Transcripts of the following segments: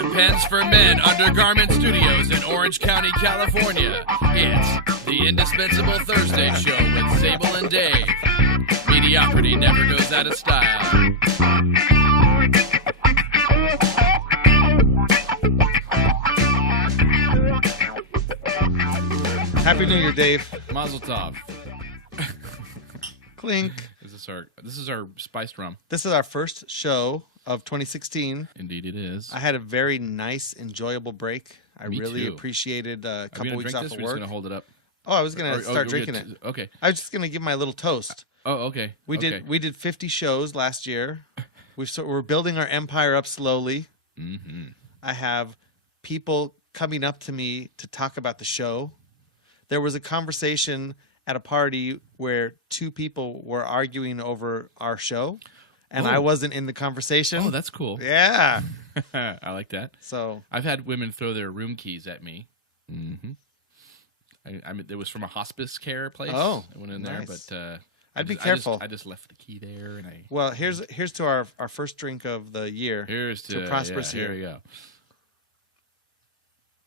Depends for Men Undergarment Studios in Orange County, California. It's the Indispensable Thursday Show with Zabel and Dave. Mediocrity never goes out of style. Happy New Year, Dave. Mazel tov. Clink. This is our spiced rum. This is our first show of 2016. Indeed it is. I had a very nice, enjoyable break. I Me really too. appreciated a couple weeks off of We're just work. going to hold it up. Oh, I was going to start drinking it. Okay. I was just going to give my little toast. Oh, okay. We did 50 shows last year. We're building our empire up slowly. Mm-hmm. I have people coming up to me to talk about the show. There was a conversation at a party where two people were arguing over our show, and I wasn't in the conversation. Oh, that's cool. Yeah. I like that. So I've had women throw their room keys at me. Mm-hmm. I mean, it was from a hospice care place. Oh, I went in nice. there, but I'd be careful. I just left the key there, and I. Well, here's to our first drink of the year. Here's to a prosperous year. Here we go.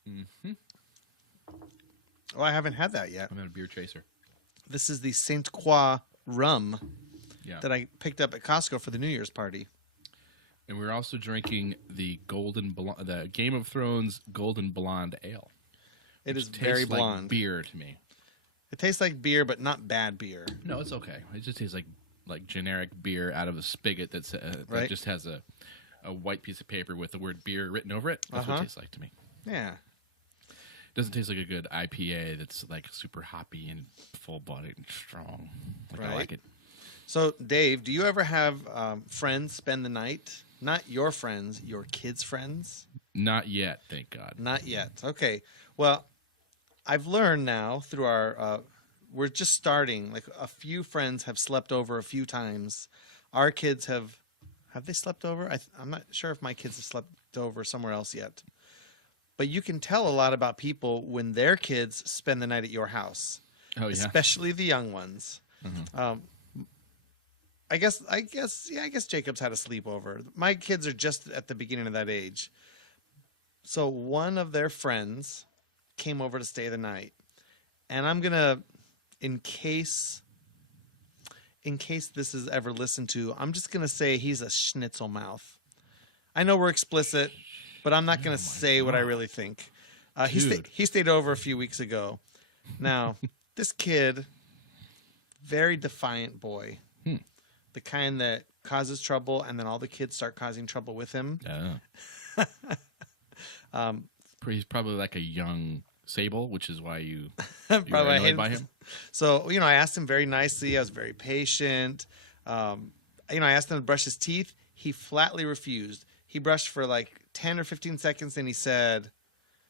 Mm-hmm. Oh, I haven't had that yet. I'm at a beer chaser. This is the Saint Croix rum that I picked up at Costco for the New Year's party. And we're also drinking the the Game of Thrones Golden Blonde Ale. It is very blonde. Like beer to me. It tastes like beer, but not bad beer. No, it's okay. It just tastes like generic beer out of a spigot that just has a white piece of paper with the word beer written over it. That's what it tastes like to me. Yeah. It doesn't taste like a good IPA that's like super hoppy and full-bodied and strong. I like it. So, Dave, do you ever have friends spend the night? Not your friends, your kids' friends? Not yet, thank God. Not yet. Okay. Well, I've learned now through our we're just starting. Like a few friends have slept over a few times. Our kids have they slept over? I'm not sure if my kids have slept over somewhere else yet. But you can tell a lot about people when their kids spend the night at your house. Oh, yeah. Especially the young ones. Mm-hmm. I guess Jacob's had a sleepover. My kids are just at the beginning of that age. So one of their friends came over to stay the night. And I'm going to, in case this is ever listened to, I'm just going to say he's a schnitzel mouth. I know we're explicit, but I'm not going to say what I really think. He stayed over a few weeks ago. Now, this kid, very defiant boy. The kind that causes trouble, and then all the kids start causing trouble with him. He's probably like a young Sable, which is why you probably were annoyed by him. So, I asked him very nicely. I was very patient. I asked him to brush his teeth. He flatly refused. He brushed for like 10 or 15 seconds, and he said,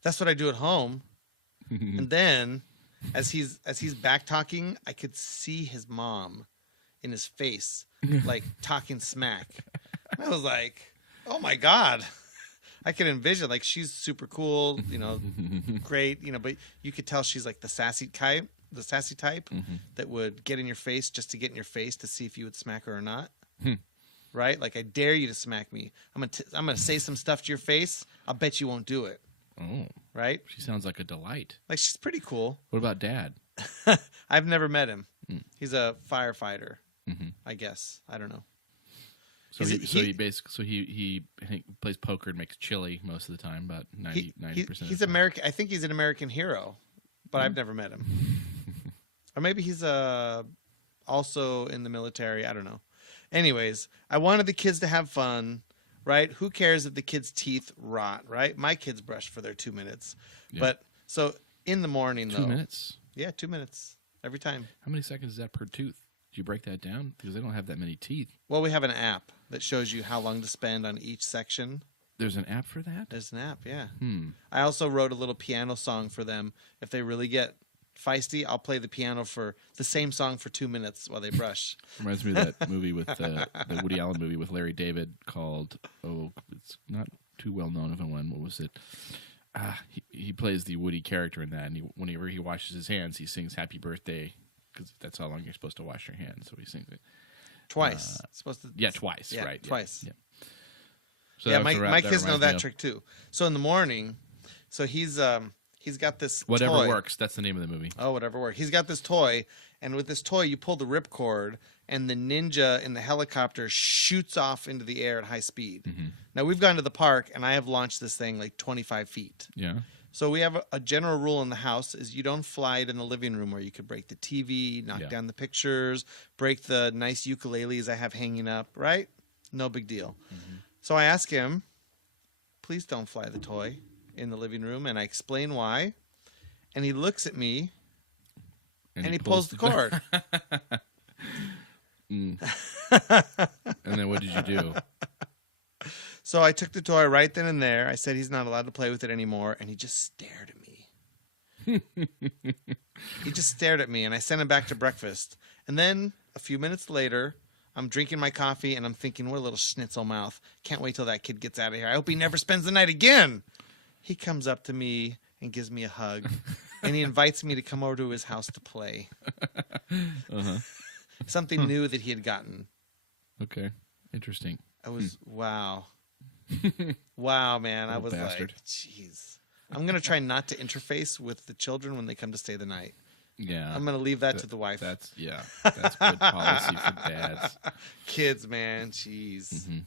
"That's what I do at home." And then, as he's back talking, I could see his mom in his face, like talking smack. And I was like, "Oh my God." I could envision, like, she's super cool, great, but you could tell she's like the sassy type that would get in your face just to get in your face to see if you would smack her or not. Right? Like, I dare you to smack me. I'm gonna say some stuff to your face. I'll bet you won't do it. Oh. Right? She sounds like a delight. Like, she's pretty cool. What about Dad? I've never met him. He's a firefighter, I guess. I don't know. So he plays poker and makes chili most of the time, about 90%. He's American. I think he's an American hero, but I've never met him. Or maybe he's also in the military. I don't know. Anyways, I wanted the kids to have fun, right? Who cares if the kids' teeth rot, right? My kids brush for their 2 minutes. Yeah. But so in the morning, 2 minutes? Yeah, 2 minutes every time. How many seconds is that per tooth? Did you break that down? Because they don't have that many teeth. Well, we have an app that shows you how long to spend on each section. There's an app for that? There's an app, yeah. I also wrote a little piano song for them. If they really get feisty, I'll play the piano for the same song for 2 minutes while they brush. Reminds me of that movie with the Woody Allen movie with Larry David called, it's not too well known of a one. What was it? He plays the Woody character in that, and whenever he washes his hands, he sings Happy Birthday, because that's how long you're supposed to wash your hands. So he sings it twice. Supposed to. Yeah, twice. Yeah, right? Twice. Yeah. So yeah, that was my kids know reminds me that of trick too. So in the morning, so he's got this Whatever toy. Works. That's the name of the movie. Oh, whatever works. He's got this toy, and with this toy, you pull the ripcord, and the ninja in the helicopter shoots off into the air at high speed. Mm-hmm. Now, we've gone to the park, and I have launched this thing like 25 feet. Yeah. So we have a general rule in the house is you don't fly it in the living room where you could break the TV, knock down the pictures, break the nice ukuleles I have hanging up, right? No big deal. Mm-hmm. So I ask him, please don't fly the toy in the living room, and I explain why. And he looks at me, and he pulls the cord. And then what did you do? So I took the toy right then and there. I said he's not allowed to play with it anymore, and he just stared at me. He just stared at me, and I sent him back to breakfast. And then a few minutes later, I'm drinking my coffee, and I'm thinking, what a little schnitzel mouth. Can't wait till that kid gets out of here. I hope he never spends the night again. He comes up to me and gives me a hug, and he invites me to come over to his house to play. Uh-huh. Something new that he had gotten. Okay. Interesting. I was, wow. Wow, man. I was bastard. like, jeez. I'm going to try not to interface with the children when they come to stay the night. Yeah. I'm going to leave that to the wife. That's good policy for dads. Kids, man. Jeez. Mm-hmm.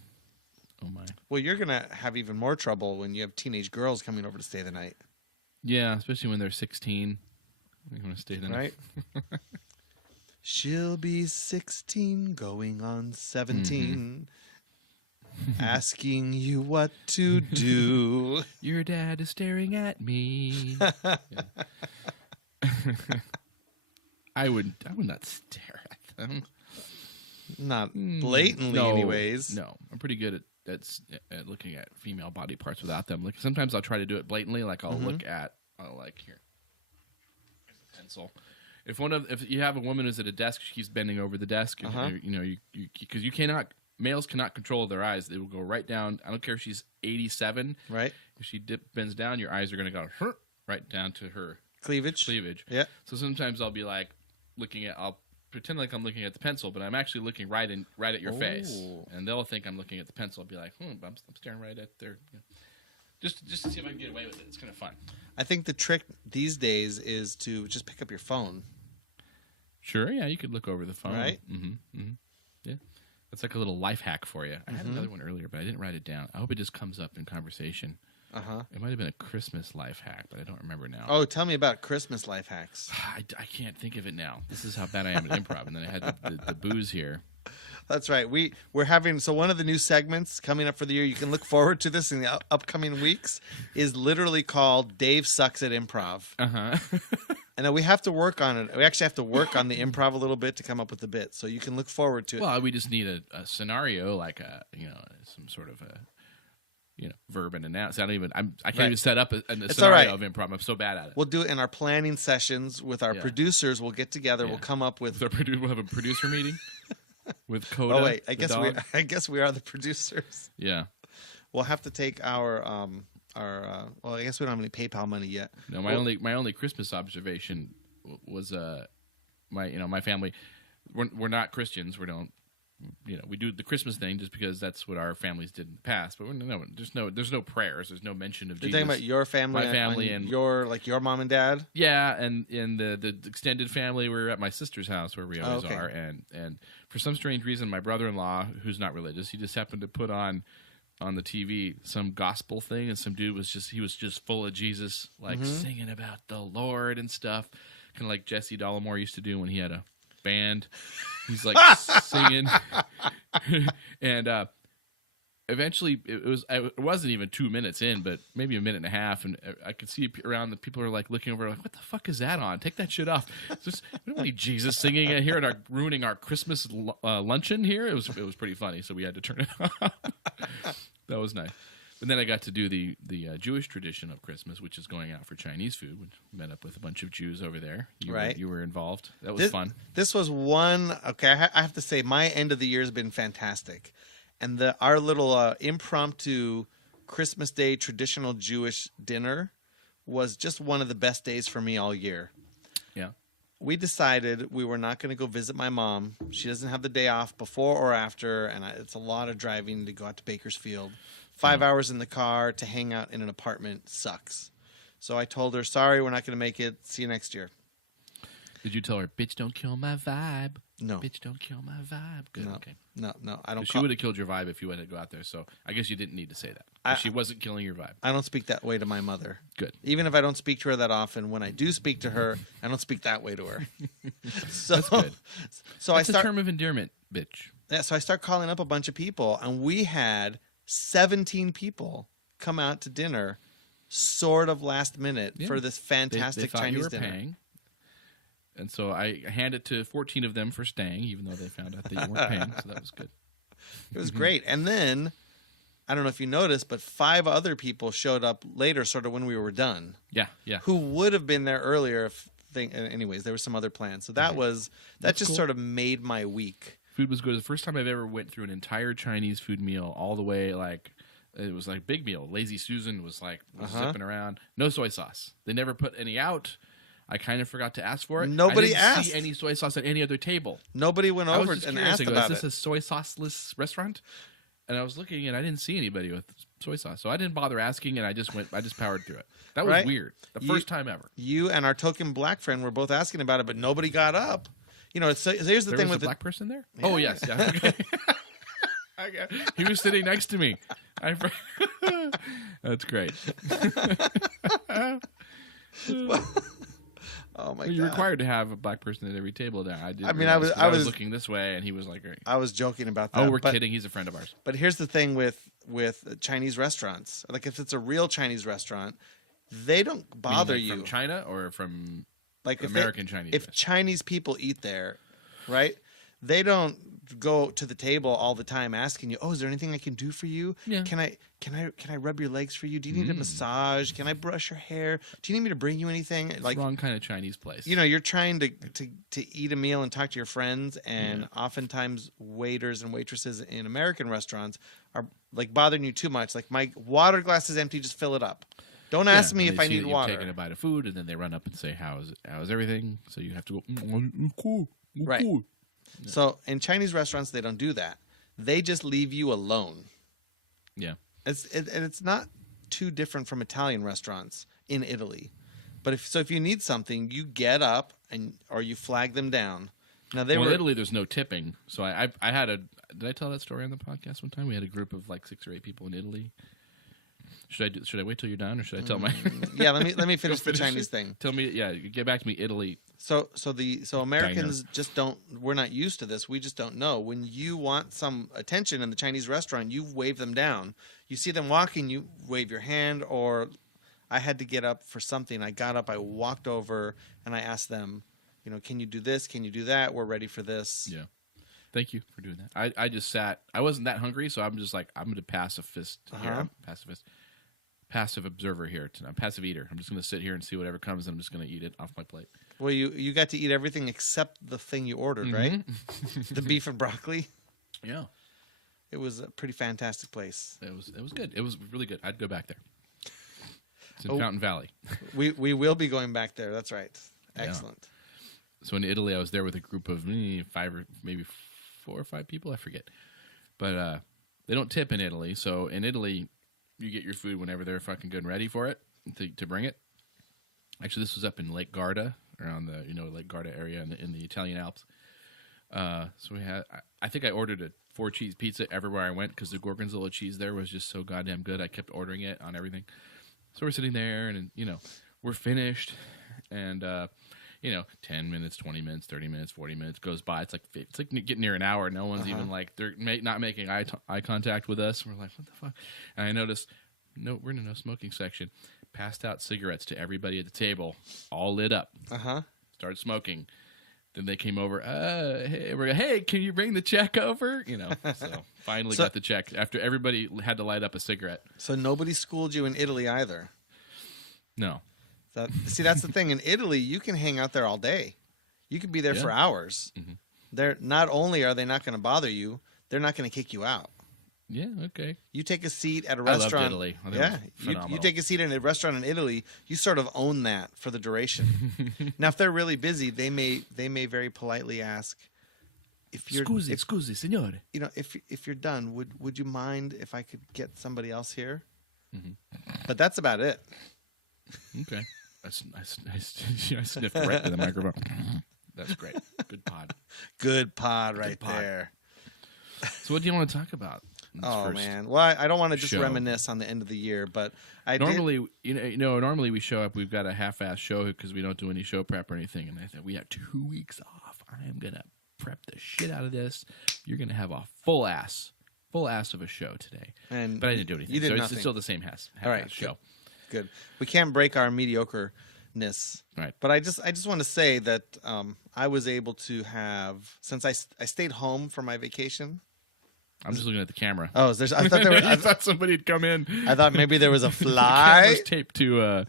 Oh, my. Well, you're going to have even more trouble when you have teenage girls coming over to stay the night. Yeah, especially when they're 16. They want to stay the night. Right? She'll be 16, going on 17, asking you what to do. Your dad is staring at me. I would not stare at them. Not blatantly, No, anyways. No, I'm pretty good at looking at female body parts without them. Like sometimes I'll try to do it blatantly. Like I'll look at, like here, here's a pencil. If you have a woman who's at a desk, she keeps bending over the desk. Because males cannot control their eyes. They will go right down. I don't care if she's 87. Right. If she bends down, your eyes are going to go right down to her Cleavage. Yeah. So sometimes I'll be like I'll pretend like I'm looking at the pencil, but I'm actually looking right at your face, and they'll think I'm looking at the pencil. I'll be like, I'm staring right at their. Just to see if I can get away with it. It's kind of fun. I think the trick these days is to just pick up your phone. Sure, yeah, you could look over the phone. Right? Mm-hmm. Mm-hmm. Yeah. That's like a little life hack for you. I had another one earlier, but I didn't write it down. I hope it just comes up in conversation. Uh-huh. It might have been a Christmas life hack, but I don't remember now. Oh, tell me about Christmas life hacks. I can't think of it now. This is how bad I am at improv. And then I had the booze here. That's right. We're having, so one of the new segments coming up for the year, you can look forward to this in the upcoming weeks, is literally called Dave Sucks at Improv. Uh-huh. And we have to work on it. We actually have to work on the improv a little bit to come up with the bit. So you can look forward to it. Well, we just need a scenario, like some sort of a verb and announce. I can't even set up a scenario of improv. I'm so bad at it. We'll do it in our planning sessions with our producers. We'll get together. Yeah. We'll come up with. We'll have a producer meeting with Coda. Oh wait, I guess we are the producers. Yeah. We'll have to take our well, I guess we don't have any PayPal money yet. No, my only Christmas observation was my family. We're not Christians. We do the Christmas thing just because that's what our families did in the past. But there's no prayers. There's no mention of Jesus. You're talking about your family, my family, and your mom and dad. Yeah, and in the extended family, we're at my sister's house where we always are. And for some strange reason, my brother-in-law, who's not religious, he just happened to put on the TV some gospel thing, and some dude was just full of Jesus, like singing about the Lord and stuff, kind of like Jesse Dollamore used to do when he had a band. He's like singing, and eventually it wasn't even 2 minutes in, but maybe a minute and a half, and I could see around the people are like looking over, like, what the fuck is that on? Take that shit off. We don't need Jesus singing it here and ruining our Christmas luncheon here. It was pretty funny, so we had to turn it off. That was nice. And then I got to do the Jewish tradition of Christmas, which is going out for Chinese food. We met up with a bunch of Jews over there. You were involved. That was fun. This was one. Okay, I have to say my end of the year has been fantastic, and our little impromptu Christmas Day traditional Jewish dinner was just one of the best days for me all year. Yeah. we decided we were not going to go visit my mom. She doesn't have the day off before or after, and it's a lot of driving to go out to Bakersfield. 5 hours in the car to hang out in an apartment sucks. So I told her, sorry, we're not going to make it. See you next year. Did you tell her, bitch, don't kill my vibe? No. Bitch, don't kill my vibe. Good, okay. No, I don't. She would have killed your vibe if you had to go out there, so I guess you didn't need to say that. She wasn't killing your vibe. I don't speak that way to my mother. Good. Even if I don't speak to her that often, when I do speak to her, I don't speak that way to her. So, That's good. So That's a term of endearment, bitch. Yeah, so I start calling up a bunch of people, and we had 17 people come out to dinner, sort of last minute, for this fantastic they Chinese you were dinner. Paying. And so I handed to 14 of them for staying, even though they found out that you weren't paying. So that was good. It was great. And then, I don't know if you noticed, but 5 other people showed up later, sort of when we were done. Yeah, yeah. Who would have been there earlier if anyways, there was some other plans. So that That's just cool. Sort of made my week. Food was good. The first time I've ever went through an entire Chinese food meal all the way, like, it was like big meal. Lazy Susan was like zipping around. No soy sauce. They never put any out. I kind of forgot to ask for it. Nobody I didn't asked. see any soy sauce at any other table. Nobody went over and asked about is this it. a soy sauceless restaurant? And I was looking, and I didn't see anybody with soy sauce. So I didn't bother asking, and I just powered through it. That was Right? weird. First time ever. You and our token black friend were both asking about it, but nobody got up. You know, so here's the There thing was with a black person there? Yeah. Oh, yes. Yeah. Okay. Okay. He was sitting next to me. That's great. Oh my You're god! required to have a black person at every table there. I did. I was looking this way, and he was like, I was joking about that. "Oh, we're kidding. He's a friend of ours." But here's the thing with Chinese restaurants. Like if it's a real Chinese restaurant, they don't bother you from China or from like American Chinese. If Chinese people eat there, right? They don't go to the table all the time asking you, "Oh, is there anything I can do for you? Yeah. Can I rub your legs for you? Do you need a massage? Can I brush your hair? Do you need me to bring you anything?" Like wrong kind of Chinese place. You know, you're trying to eat a meal and talk to your friends, and oftentimes waiters and waitresses in American restaurants are like bothering you too much. Like, my water glass is empty, just fill it up. Don't ask me if I need water. You're taking a bite of food, and then they run up and say, "How's everything?" So you have to go, "Cool, Right. cool." Yeah. So in Chinese restaurants, they don't do that. They just leave you alone. Yeah. It's not too different from Italian restaurants in Italy. But if you need something, you get up or you flag them down. Now in Italy, there's no tipping. So I had did I tell that story on the podcast one time? We had a group of like 6 or 8 people in Italy. Should I wait till you're done, or should I tell my? Yeah, let me finish the Chinese thing. Tell me, get back to me, Italy. So Americans just don't. We're not used to this. We just don't know. When you want some attention in the Chinese restaurant, you wave them down. You see them walking, you wave your hand. Or I had to get up for something. I got up, I walked over, and I asked them, you know, can you do this? Can you do that? We're ready for this. Yeah. Thank you for doing that. I just sat. I wasn't that hungry, so I'm just like, I'm going to pass a fist here. I'm passive observer here. I'm passive eater. I'm just going to sit here and see whatever comes, and I'm just going to eat it off my plate. Well, you got to eat everything except the thing you ordered, right? The beef and broccoli. Yeah. It was a pretty fantastic place. It was good. It was really good. I'd go back there. It's in Fountain Valley. We will be going back there. That's right. Excellent. Yeah. So in Italy, I was there with a group of 5 or maybe 4 or 5 people. I forget. But they don't tip in Italy. So in Italy, you get your food whenever they're fucking good and ready for it to bring it. Actually, this was up in Lake Garda, around the Lake Garda area in the Italian Alps. So we had. I think I ordered a 4-cheese pizza everywhere I went because the gorgonzola cheese there was just so goddamn good. I kept ordering it on everything. So we're sitting there, and we're finished, and 10 minutes, 20 minutes, 30 minutes, 40 minutes goes by. It's like getting near an hour. No one's even like they're not making eye contact with us. We're like, what the fuck? And I noticed, we're in a no smoking section. Passed out cigarettes to everybody at the table, all lit up. Started smoking. Then they came over. Hey, can you bring the check over? So finally got the check after everybody had to light up a cigarette. So nobody schooled you in Italy either. No. That's the thing. In Italy, you can hang out there all day. You can be there for hours. They're not only are they not going to bother you, they're not going to kick you out. Yeah, okay. You take a seat at a I loved restaurant. Italy. I thought it Yeah, was you phenomenal. take a seat in a restaurant in Italy. You sort of own that for the duration. Now, if they're really busy, they may very politely ask, if you're Scusi, signore. if you're done, would you mind if I could get somebody else here? Mm-hmm. But that's about it. Okay. I sniffed right to the microphone. That's great. Good pod. Good pod right pod. there. So what do you want to talk about? Oh man, well I don't want to just show. reminisce on the end of the year, but normally normally we show up. We've got a half-ass show because we don't do any show prep or anything. And I said we have 2 weeks off. I am gonna prep the shit out of this. You're gonna have a full ass of a show today. But I didn't do anything. You did so nothing. It's still the same half-ass right, show. Good. We can't break our mediocreness. Right. But I just want to say that I was able to have, since I stayed home for my vacation. I'm just looking at the camera. Oh, I thought there was, I thought somebody had come in. I thought maybe there was a The fly. camera's taped to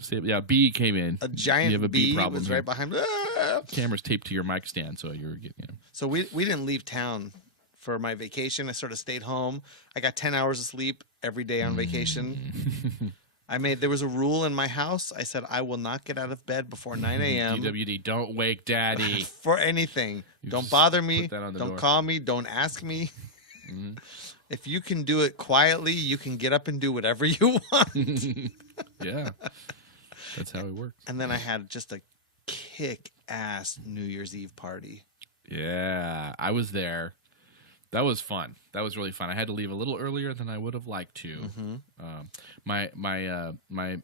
say, yeah, B came in. A giant you have a bee problem was here. right behind me. Ah! Camera's taped to your mic stand, so you're getting. So we didn't leave town for my vacation. I sort of stayed home. I got 10 hours of sleep every day on vacation. There was a rule in my house. I said, I will not get out of bed before 9 a.m. DWD, don't wake daddy. for anything. You Don't just bother me. put that on the Don't door. call me. Don't ask me. Mhm. If you can do it quietly, you can get up and do whatever you want. Yeah. That's how it works. And then I had just a kick-ass New Year's Eve party. Yeah. I was there. That was fun. That was really fun. I had to leave a little earlier than I would have liked to. Mm-hmm. My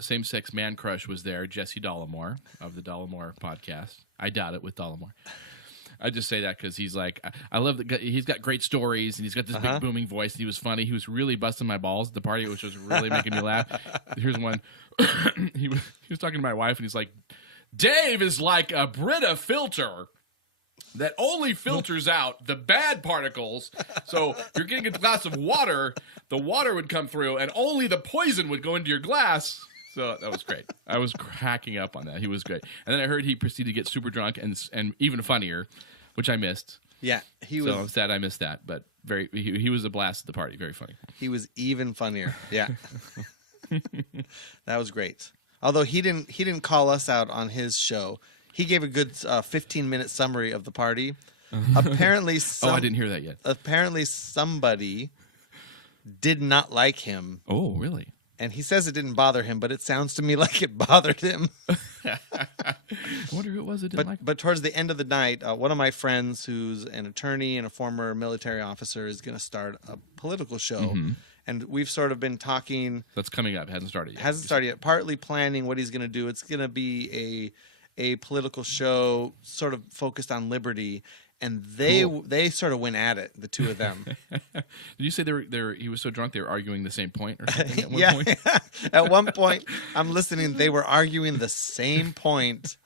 same-sex man crush was there, Jesse Dollamore of the Dollamore podcast. I doubt it with Dollamore. I just say that because he's like, I love that he's got great stories and he's got this big booming voice. And he was funny. He was really busting my balls at the party, which was really making me laugh. Here's one. he was talking to my wife and he's like, Dave is like a Brita filter that only filters out the bad particles. So if you're getting a glass of water, the water would come through and only the poison would go into your glass. So that was great. I was cracking up on that. He was great. And then I heard he proceeded to get super drunk and even funnier, which I missed. Yeah, So I'm sad I missed that. But he was a blast at the party. Very funny. he was even funnier. Yeah. That was great. Although he didn't call us out on his show. He gave a good 15-minute summary of the party. Apparently, I didn't hear that yet. Apparently, somebody did not like him. Oh, really? And he says it didn't bother him, but it sounds to me like it bothered him. I wonder who it was that didn't like But towards the end of the night, one of my friends who's an attorney and a former military officer is going to start a political show. Mm-hmm. And we've sort of been talking. That's coming up. It hasn't started yet. Hasn't started yet. Partly planning what he's going to do. It's going to be a political show sort of focused on liberty. And they sort of went at it, the two of them. Did you say he was so drunk they were arguing the same point or something at one Yeah. point? At one point, I'm listening. They were arguing the same point,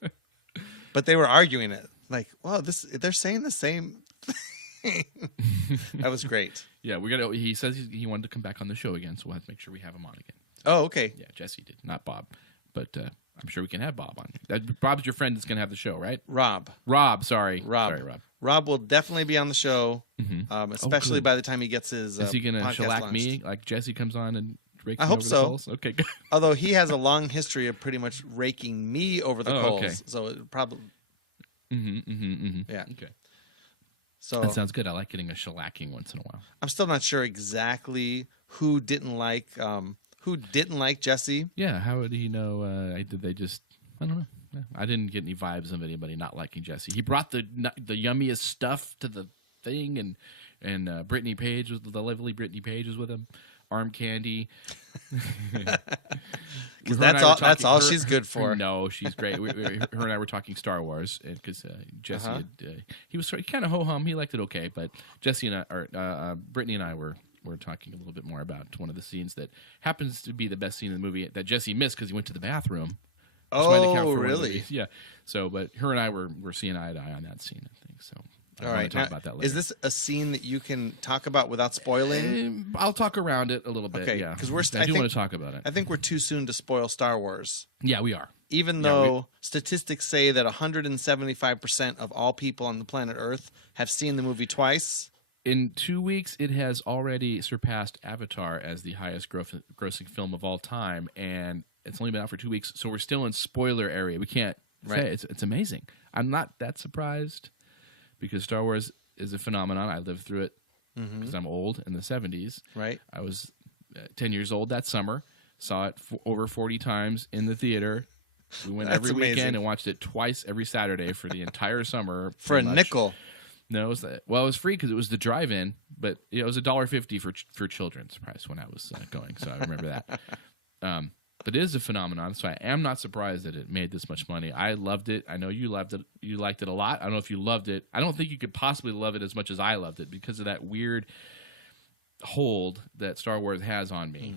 but they were arguing it like, "Wow, they're saying the same." That was great. Yeah, he says he wanted to come back on the show again, so we'll have to make sure we have him on again. Oh, okay. Yeah, Jesse did, not Bob, but I'm sure we can have Bob on. Bob's your friend that's going to have the show, right? Rob. Sorry, Rob. Sorry, Rob. Rob will definitely be on the show, especially good. by the time he gets his. Is he going to podcast shellac launched. me like Jesse comes on and rakes I me hope over so. the coals? Okay, good. Although he has a long history of pretty much raking me over the coals, okay. so it probably. Yeah. Okay. So That sounds good. I like getting a shellacking once in a while. I'm still not sure exactly who didn't like Jesse. Yeah, how would he know? Did they just? I don't know. Yeah, I didn't get any vibes of anybody not liking Jesse. He brought the yummiest stuff to the thing, and Brittany Page was the lovely Brittany Page was with him. Arm candy. Because that's all she's good for. No, she's great. Her and I were talking Star Wars, because Jesse he was kind of ho hum. He liked it okay, but Jesse and Brittany and I were talking a little bit more about one of the scenes that happens to be the best scene in the movie that Jesse missed because he went to the bathroom. Oh, really? Yeah. So, but her and I were seeing eye to eye on that scene, I think. So, all right. Talk about that later. Is this a scene that you can talk about without spoiling? I'll talk around it a little bit. Okay, yeah, because I do want to talk about it. I think we're too soon to spoil Star Wars. Yeah, we are. Even though statistics say that 175% of all people on the planet Earth have seen the movie twice. in 2 weeks, it has already surpassed Avatar as the highest grossing film of all time, and it's only been out for 2 weeks, so we're still in spoiler area. We can't say it's amazing. I'm not that surprised because Star Wars is a phenomenon. I lived through it because I'm old in the 70s. Right. I was 10 years old that summer, saw it over 40 times in the theater. We went every weekend and watched it twice every Saturday for the entire summer. For a nickel. No, it was free because it was the drive-in, but it was $1.50 for children's price when I was going, so I remember that. But it is a phenomenon, so I am not surprised that it made this much money. I loved it. I know you loved it. You liked it a lot. I don't know if you loved it. I don't think you could possibly love it as much as I loved it because of that weird hold that Star Wars has on me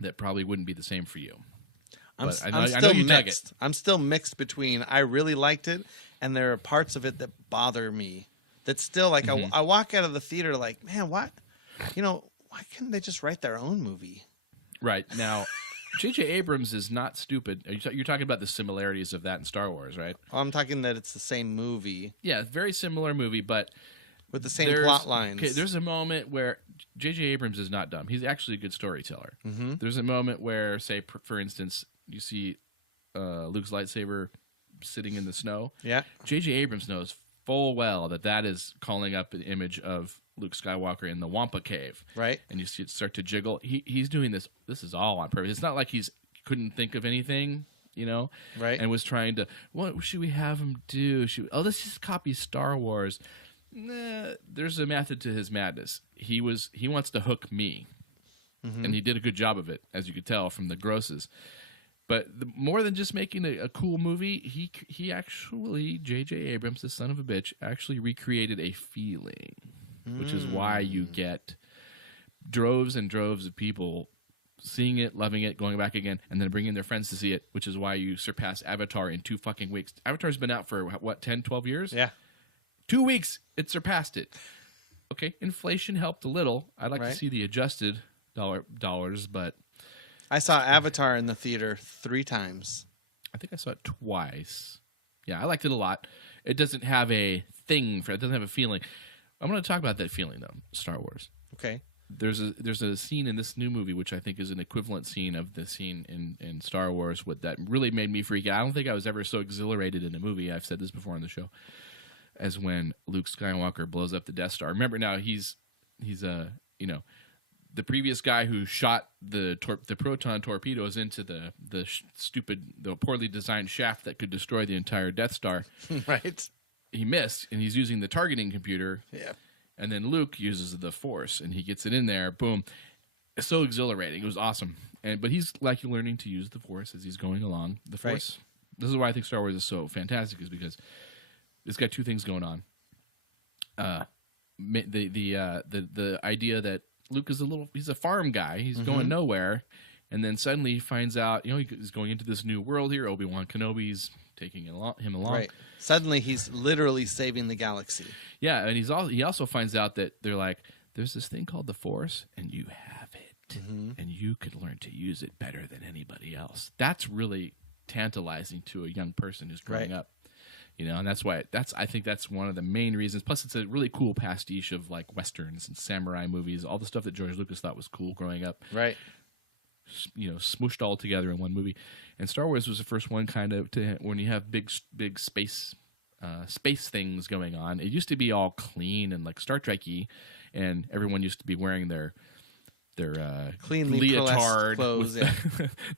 that probably wouldn't be the same for you. I'm still mixed. I'm still mixed between I really liked it and there are parts of it that bother me. That's still like I walk out of the theater like, man, what? Why couldn't they just write their own movie? Right. Now, J.J. Abrams is not stupid. You're talking about the similarities of that in Star Wars, right? I'm talking that it's the same movie. Yeah, very similar movie, but with the same plot lines. Okay, there's a moment where J.J. Abrams is not dumb. He's actually a good storyteller. Mm-hmm. There's a moment where, say, for instance, you see Luke's lightsaber sitting in the snow. Yeah. J.J. Abrams knows full well that is calling up an image of Luke Skywalker in the Wampa Cave. Right. And you see it start to jiggle. He's doing this. This is all on purpose. It's not like he's couldn't think of anything, Right. And was trying to, what should we have him do? Let's just copy Star Wars. Nah, there's a method to his madness. He wants to hook me. Mm-hmm. And he did a good job of it, as you could tell from the grosses. But more than just making a cool movie, he actually, J.J. Abrams, the son of a bitch, actually recreated a feeling, which is why you get droves and droves of people seeing it, loving it, going back again, and then bringing their friends to see it, which is why you surpass Avatar in 2 fucking weeks. Avatar's been out for, 10, 12 years? Yeah. 2 weeks, it surpassed it. Okay, inflation helped a little. I'd like to see the adjusted dollars, but... I saw Avatar in the theater 3 times. I think I saw it twice. Yeah, I liked it a lot. It doesn't have a thing for it. It doesn't have a feeling. I'm going to talk about that feeling, though, Star Wars. Okay. There's a scene in this new movie, which I think is an equivalent scene of the scene in Star Wars that really made me freak out. I don't think I was ever so exhilarated in a movie. I've said this before on the show. As when Luke Skywalker blows up the Death Star. Remember now, he's the previous guy who shot the proton torpedoes into the poorly designed shaft that could destroy the entire Death Star. Right. He missed, and he's using the targeting computer. Yeah. And then Luke uses the Force, and he gets it in there. Boom. It's so exhilarating. It was awesome. But he's like learning to use the Force as he's going along. The Force. Right. This is why I think Star Wars is so fantastic, is because it's got 2 things going on. The idea that Luke is he's a farm guy. He's going nowhere. And then suddenly he finds out, he's going into this new world here. Obi-Wan Kenobi's taking him along. Right. Suddenly he's literally saving the galaxy. Yeah, and he also finds out that they're like, there's this thing called the Force, and you have it. Mm-hmm. And you could learn to use it better than anybody else. That's really tantalizing to a young person who's growing up. And that's why I think that's one of the main reasons. Plus, it's a really cool pastiche of like westerns and samurai movies, all the stuff that George Lucas thought was cool growing up. Right. Smooshed all together in one movie. And Star Wars was the first one kind of when you have big space things going on. It used to be all clean and like Star Trek-y, and everyone used to be wearing their cleanly leotard clothes,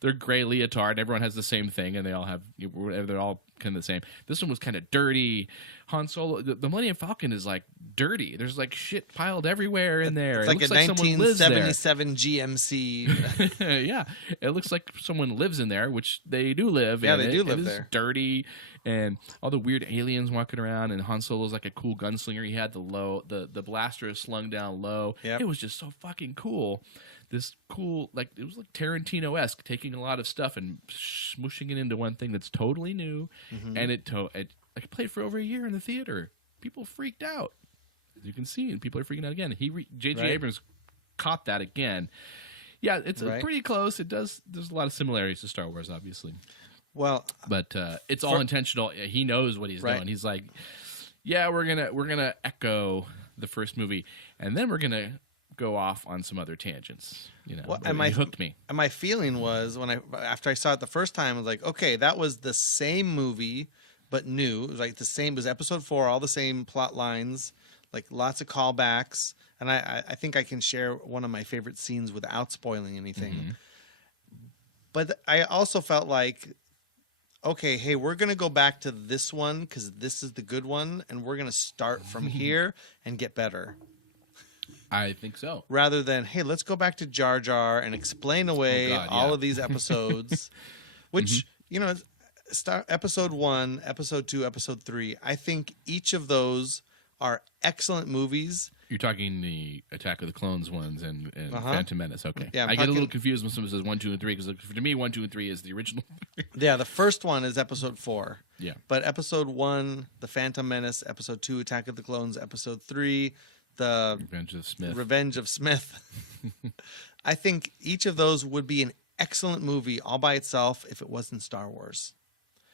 their gray leotard. Everyone has the same thing, and they're all kind of the same. This one was kind of dirty. Han Solo, the Millennium Falcon is like dirty. There's like shit piled everywhere in there. It's like a 1977 GMC. Yeah, it looks like someone lives in there, which they do live. Yeah, they do live there. It's dirty, and all the weird aliens walking around. And Han Solo's like a cool gunslinger. He had the blaster is slung down low. Yep. It was just so fucking cool. This cool, like it was like Tarantino-esque, taking a lot of stuff and smooshing it into one thing that's totally new, and it played for over a year in the theater. People freaked out, as you can see, and people are freaking out again. J.J. Abrams caught that again. Yeah, it's pretty close. There's a lot of similarities to Star Wars, obviously. Well, but it's all intentional. He knows what he's doing. He's like, yeah, we're gonna echo the first movie, and then we're gonna go off on some other tangents. Well, But you hooked me. And my feeling was after I saw it the first time, I was like, okay, that was the same movie but new. It was like the same. It was episode 4, all the same plot lines, like lots of callbacks. And I think I can share one of my favorite scenes without spoiling anything. Mm-hmm. But I also felt like, okay, hey, we're going to go back to this one because this is the good one, and we're going to start from here and get better. I think so. Rather than, hey, let's go back to Jar Jar and explain away all of these episodes, which, episode 1, episode 2, episode 3, I think each of those are excellent movies. You're talking the Attack of the Clones ones and Phantom Menace. Okay. Yeah, I get a little confused when someone says 1, 2, and 3 because to me 1, 2, and 3 is the original. Yeah, the first one is episode 4. Yeah. But episode 1, The Phantom Menace, episode 2, Attack of the Clones, episode 3, The Revenge of Smith. I think each of those would be an excellent movie all by itself if it wasn't Star Wars.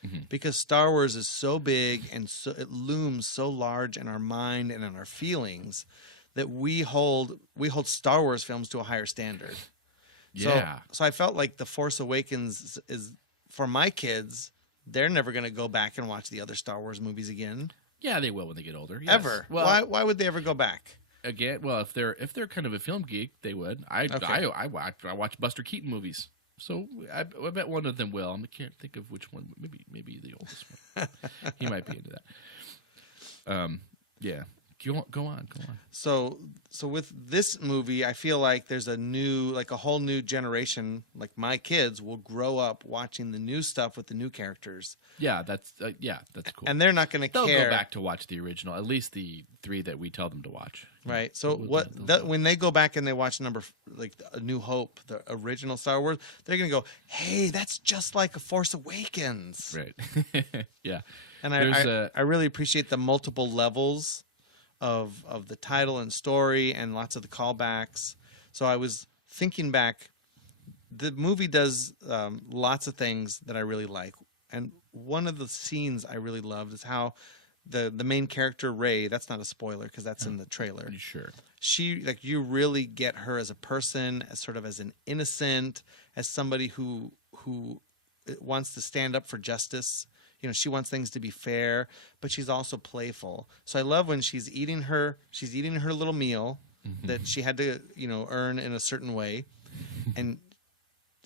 Mm-hmm. Because Star Wars is so big and so it looms so large in our mind and in our feelings that we hold Star Wars films to a higher standard. Yeah. So I felt like The Force Awakens is for my kids, they're never going to go back and watch the other Star Wars movies again. Yeah, they will when they get older. Yes. Ever. Well, why would they ever go back? Again, well, if they're kind of a film geek, they would. I watch Buster Keaton movies. So I bet one of them will. I can't think of which one. Maybe the oldest one. He might be into that. Yeah. Go on. So with this movie, I feel like there's a whole new generation. Like my kids will grow up watching the new stuff with the new characters. Yeah, that's cool. And they're not going to care. They'll go back to watch the original, at least the 3 that we tell them to watch. Right. So when they go back and they watch A New Hope, the original Star Wars, they're going to go, "Hey, that's just like A Force Awakens." Right. Yeah. And I really appreciate the multiple levels of the title and story and lots of the callbacks. So I was thinking back, the movie does lots of things that I really like. And one of the scenes I really loved is how the main character, Rey, that's not a spoiler because that's in the trailer. Sure. She, you really get her as a person, as sort of as an innocent, as somebody who wants to stand up for justice. She wants things to be fair, but she's also playful. So I love when she's eating her little meal that she had to, earn in a certain way. And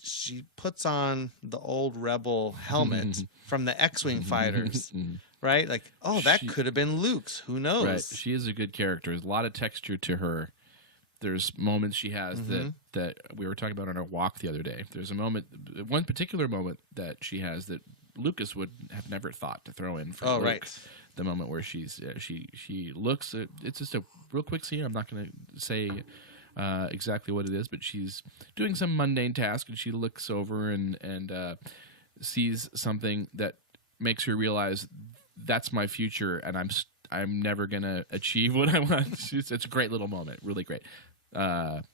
she puts on the old Rebel helmet from the X-Wing fighters, right? Like, that could have been Luke's. Who knows? Right. She is a good character. There's a lot of texture to her. There's moments she has that we were talking about on our walk the other day. There's one particular moment that she has that Lucas would have never thought to throw in for Luke. Right. The moment where she looks. It's just a real quick scene. I'm not going to say exactly what it is, but she's doing some mundane task, and she looks over and sees something that makes her realize that's my future, and I'm never going to achieve what I want. It's a great little moment, really great.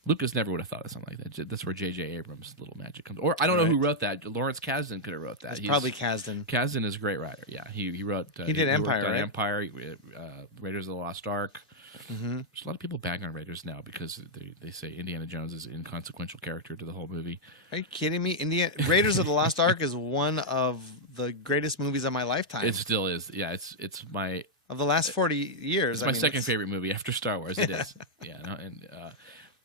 Lucas never would have thought of something like that. That's where J.J. Abrams' little magic comes. Or I don't know who wrote that. Lawrence Kasdan could have wrote that. It's probably Kasdan. Kasdan is a great writer. Yeah, he wrote. He did Empire, right? right? Empire, Raiders of the Lost Ark. Mm-hmm. There's a lot of people bang on Raiders now because they say Indiana Jones is an inconsequential character to the whole movie. Are you kidding me? Raiders of the Lost Ark is one of the greatest movies of my lifetime. It still is. Yeah, it's my. Of the last 40 years. It's my second favorite movie after Star Wars. It is. Yeah,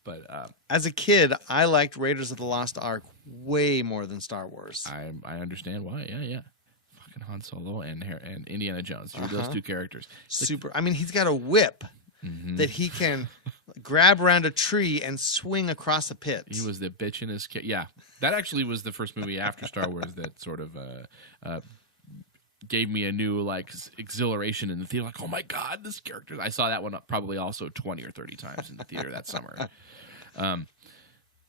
but as a kid, I liked Raiders of the Lost Ark way more than Star Wars. I understand why. Yeah. Fucking Han Solo and Indiana Jones. Those two characters. Super. I mean, he's got a whip that he can grab around a tree and swing across a pit. He was the bitch in his kid. Yeah, that actually was the first movie after Star Wars that sort of gave me a new exhilaration in the theater. Like, oh my god, this character! I saw that one probably also 20 or 30 times in the theater that summer.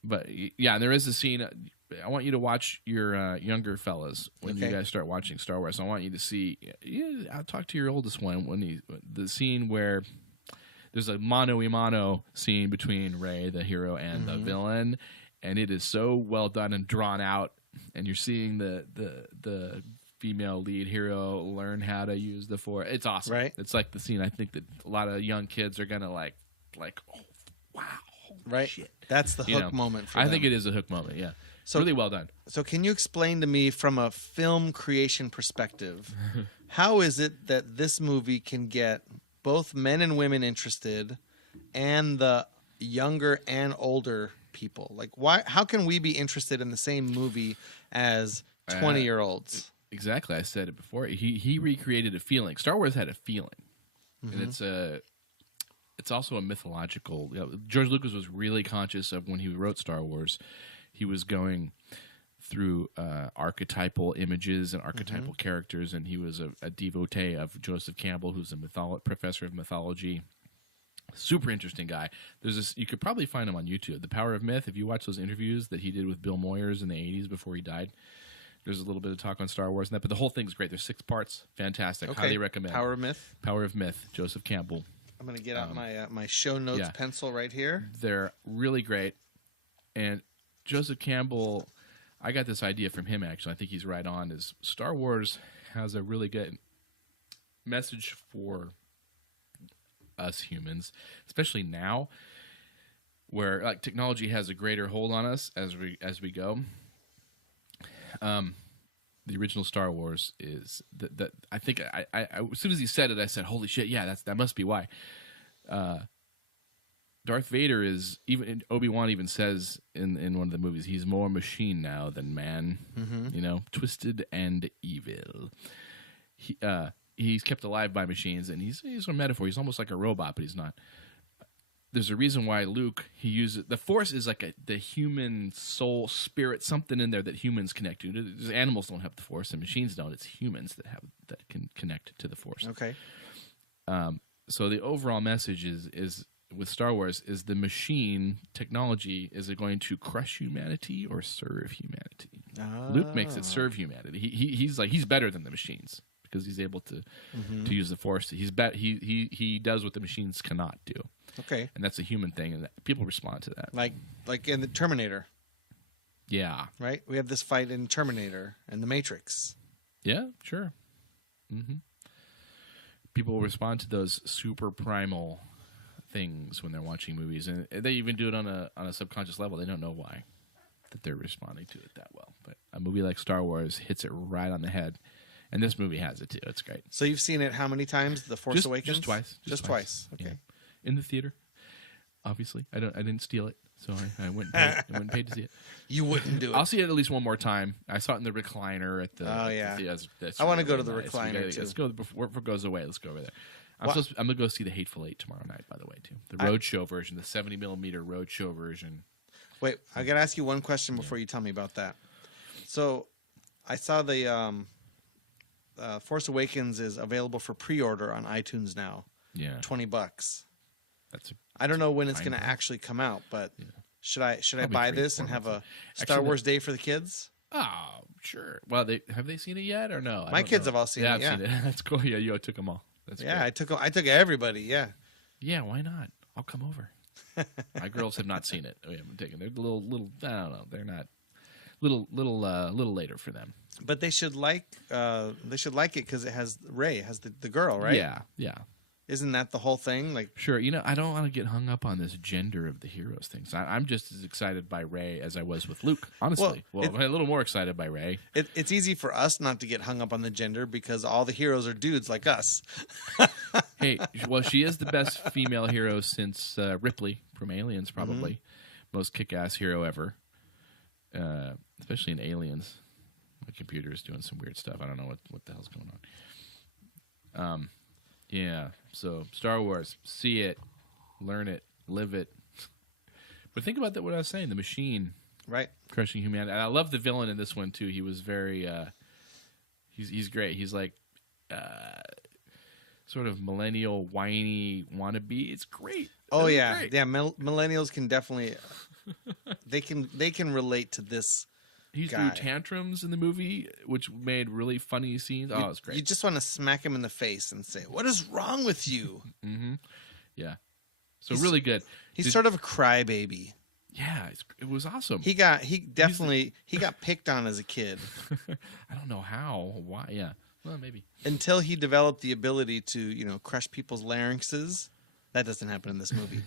But yeah, and there is a scene. I want you to watch your younger fellas when you guys start watching Star Wars. I want you to see. I'll talk to your oldest one the scene where there's a mano-a-mano scene between Rey, the hero, and the villain, and it is so well done and drawn out. And you're seeing the female lead hero learn how to use the Force. It's awesome. Right. It's like the scene I think that a lot of young kids are gonna like oh wow, Right. shit. That's the hook moment for them. I think it is a hook moment. Yeah. So really well done. So can you explain to me from a film creation perspective, how is it that this movie can get both men and women interested and the younger and older people? Like why how can we be interested in the same movie as 20-year-olds? Exactly. I said it before. He recreated a feeling. Star Wars had a feeling. And it's also a mythological. George Lucas was really conscious of when he wrote Star Wars. He was going through archetypal images and archetypal characters, and he was a devotee of Joseph Campbell, who's a professor of mythology. Super interesting guy. There's this. You could probably find him on YouTube. The Power of Myth. If you watch those interviews that he did with Bill Moyers in the '80s before he died, there's a little bit of talk on Star Wars and that. But the whole thing's great. There's 6 parts. Fantastic. Okay. Highly recommend. Power of Myth. Power of Myth. Joseph Campbell. I'm going to get out my show notes pencil right here. They're really great. And Joseph Campbell, I got this idea from him, actually. I think he's right on. Is Star Wars has a really good message for us humans, especially now, where like technology has a greater hold on us as we go. The original Star Wars is that I think I as soon as he said it, I said, "Holy shit! Yeah, that must be why." Darth Vader is even Obi-Wan even says in one of the movies, he's more machine now than man. You know, twisted and evil. He's kept alive by machines, and he's a metaphor. He's almost like a robot, but he's not. There's a reason why Luke, he uses the Force is like the human soul, spirit, something in there that humans connect to. Animals don't have the Force, and machines don't. It's humans that can connect to the Force. Okay. So the overall message is with Star Wars is the machine technology, is it going to crush humanity or serve humanity? Luke makes it serve humanity. He's better than the machines because he's able to use the Force. He does what the machines cannot do. Okay. And that's a human thing, and people respond to that. Like in the Terminator. Yeah. Right? We have this fight in Terminator and the Matrix. Yeah, sure. People respond to those super primal things when they're watching movies, and they even do it on a subconscious level. They don't know why that they're responding to it that well. But a movie like Star Wars hits it right on the head, and this movie has it too. It's great. So you've seen it how many times? The Force Awakens? Just twice. Just twice. Okay. Yeah. In the theater, obviously. I didn't steal it, so I went and paid to see it. You wouldn't do it. I'll see it at least one more time. I saw it in the recliner at the. Oh yeah. That's I want to really go to the nice. recliner too. Let's go before it goes away. Let's go over there. I'm gonna go see the Hateful Eight tomorrow night. By the way, too, the Roadshow version, the 70mm Roadshow version. Wait, I gotta ask you one question before you tell me about that. So, I saw the Force Awakens is available for pre-order on iTunes now. Yeah, $20. That's. I don't know when it's going to actually come out, but should I Probably buy 3 this to 4 and have months. a Star Wars day for the kids? Oh, sure. Well, have they seen it yet or no? My kids have all seen it. I've seen it. That's cool. Yeah, you took them all. That's yeah. great. I took everybody. Yeah. Yeah, why not? I'll come over. My girls have not seen it. We haven't taken. They're a little. I don't know. They're not. Little later for them. But they should like. They should like it because it has Rey. It has the girl, right? Yeah. Isn't that the whole thing? Like, sure. I don't want to get hung up on this gender of the heroes things. I'm just as excited by Rey as I was with Luke. Honestly, I'm a little more excited by Rey. It's easy for us not to get hung up on the gender because all the heroes are dudes like us. Hey, well, she is the best female hero since Ripley from Aliens, probably most kick-ass hero ever. Especially in Aliens. My computer is doing some weird stuff. I don't know what the hell's going on. Yeah, so Star Wars, see it, learn it, live it. But think about that. What I was saying, the machine, right, crushing humanity. And I love the villain in this one too. He was very, he's great. He's like, sort of millennial whiny wannabe. It's great. Oh yeah, great. Yeah. Millennials can definitely, they can relate to this. He threw tantrums in the movie, which made really funny scenes. Oh, it's great. You just want to smack him in the face and say, "What is wrong with you?" Yeah. So really good. He's sort of a crybaby. Yeah, it was awesome. He got picked on as a kid I don't know how, why. Yeah, well, maybe until he developed the ability to crush people's larynxes. That doesn't happen in this movie.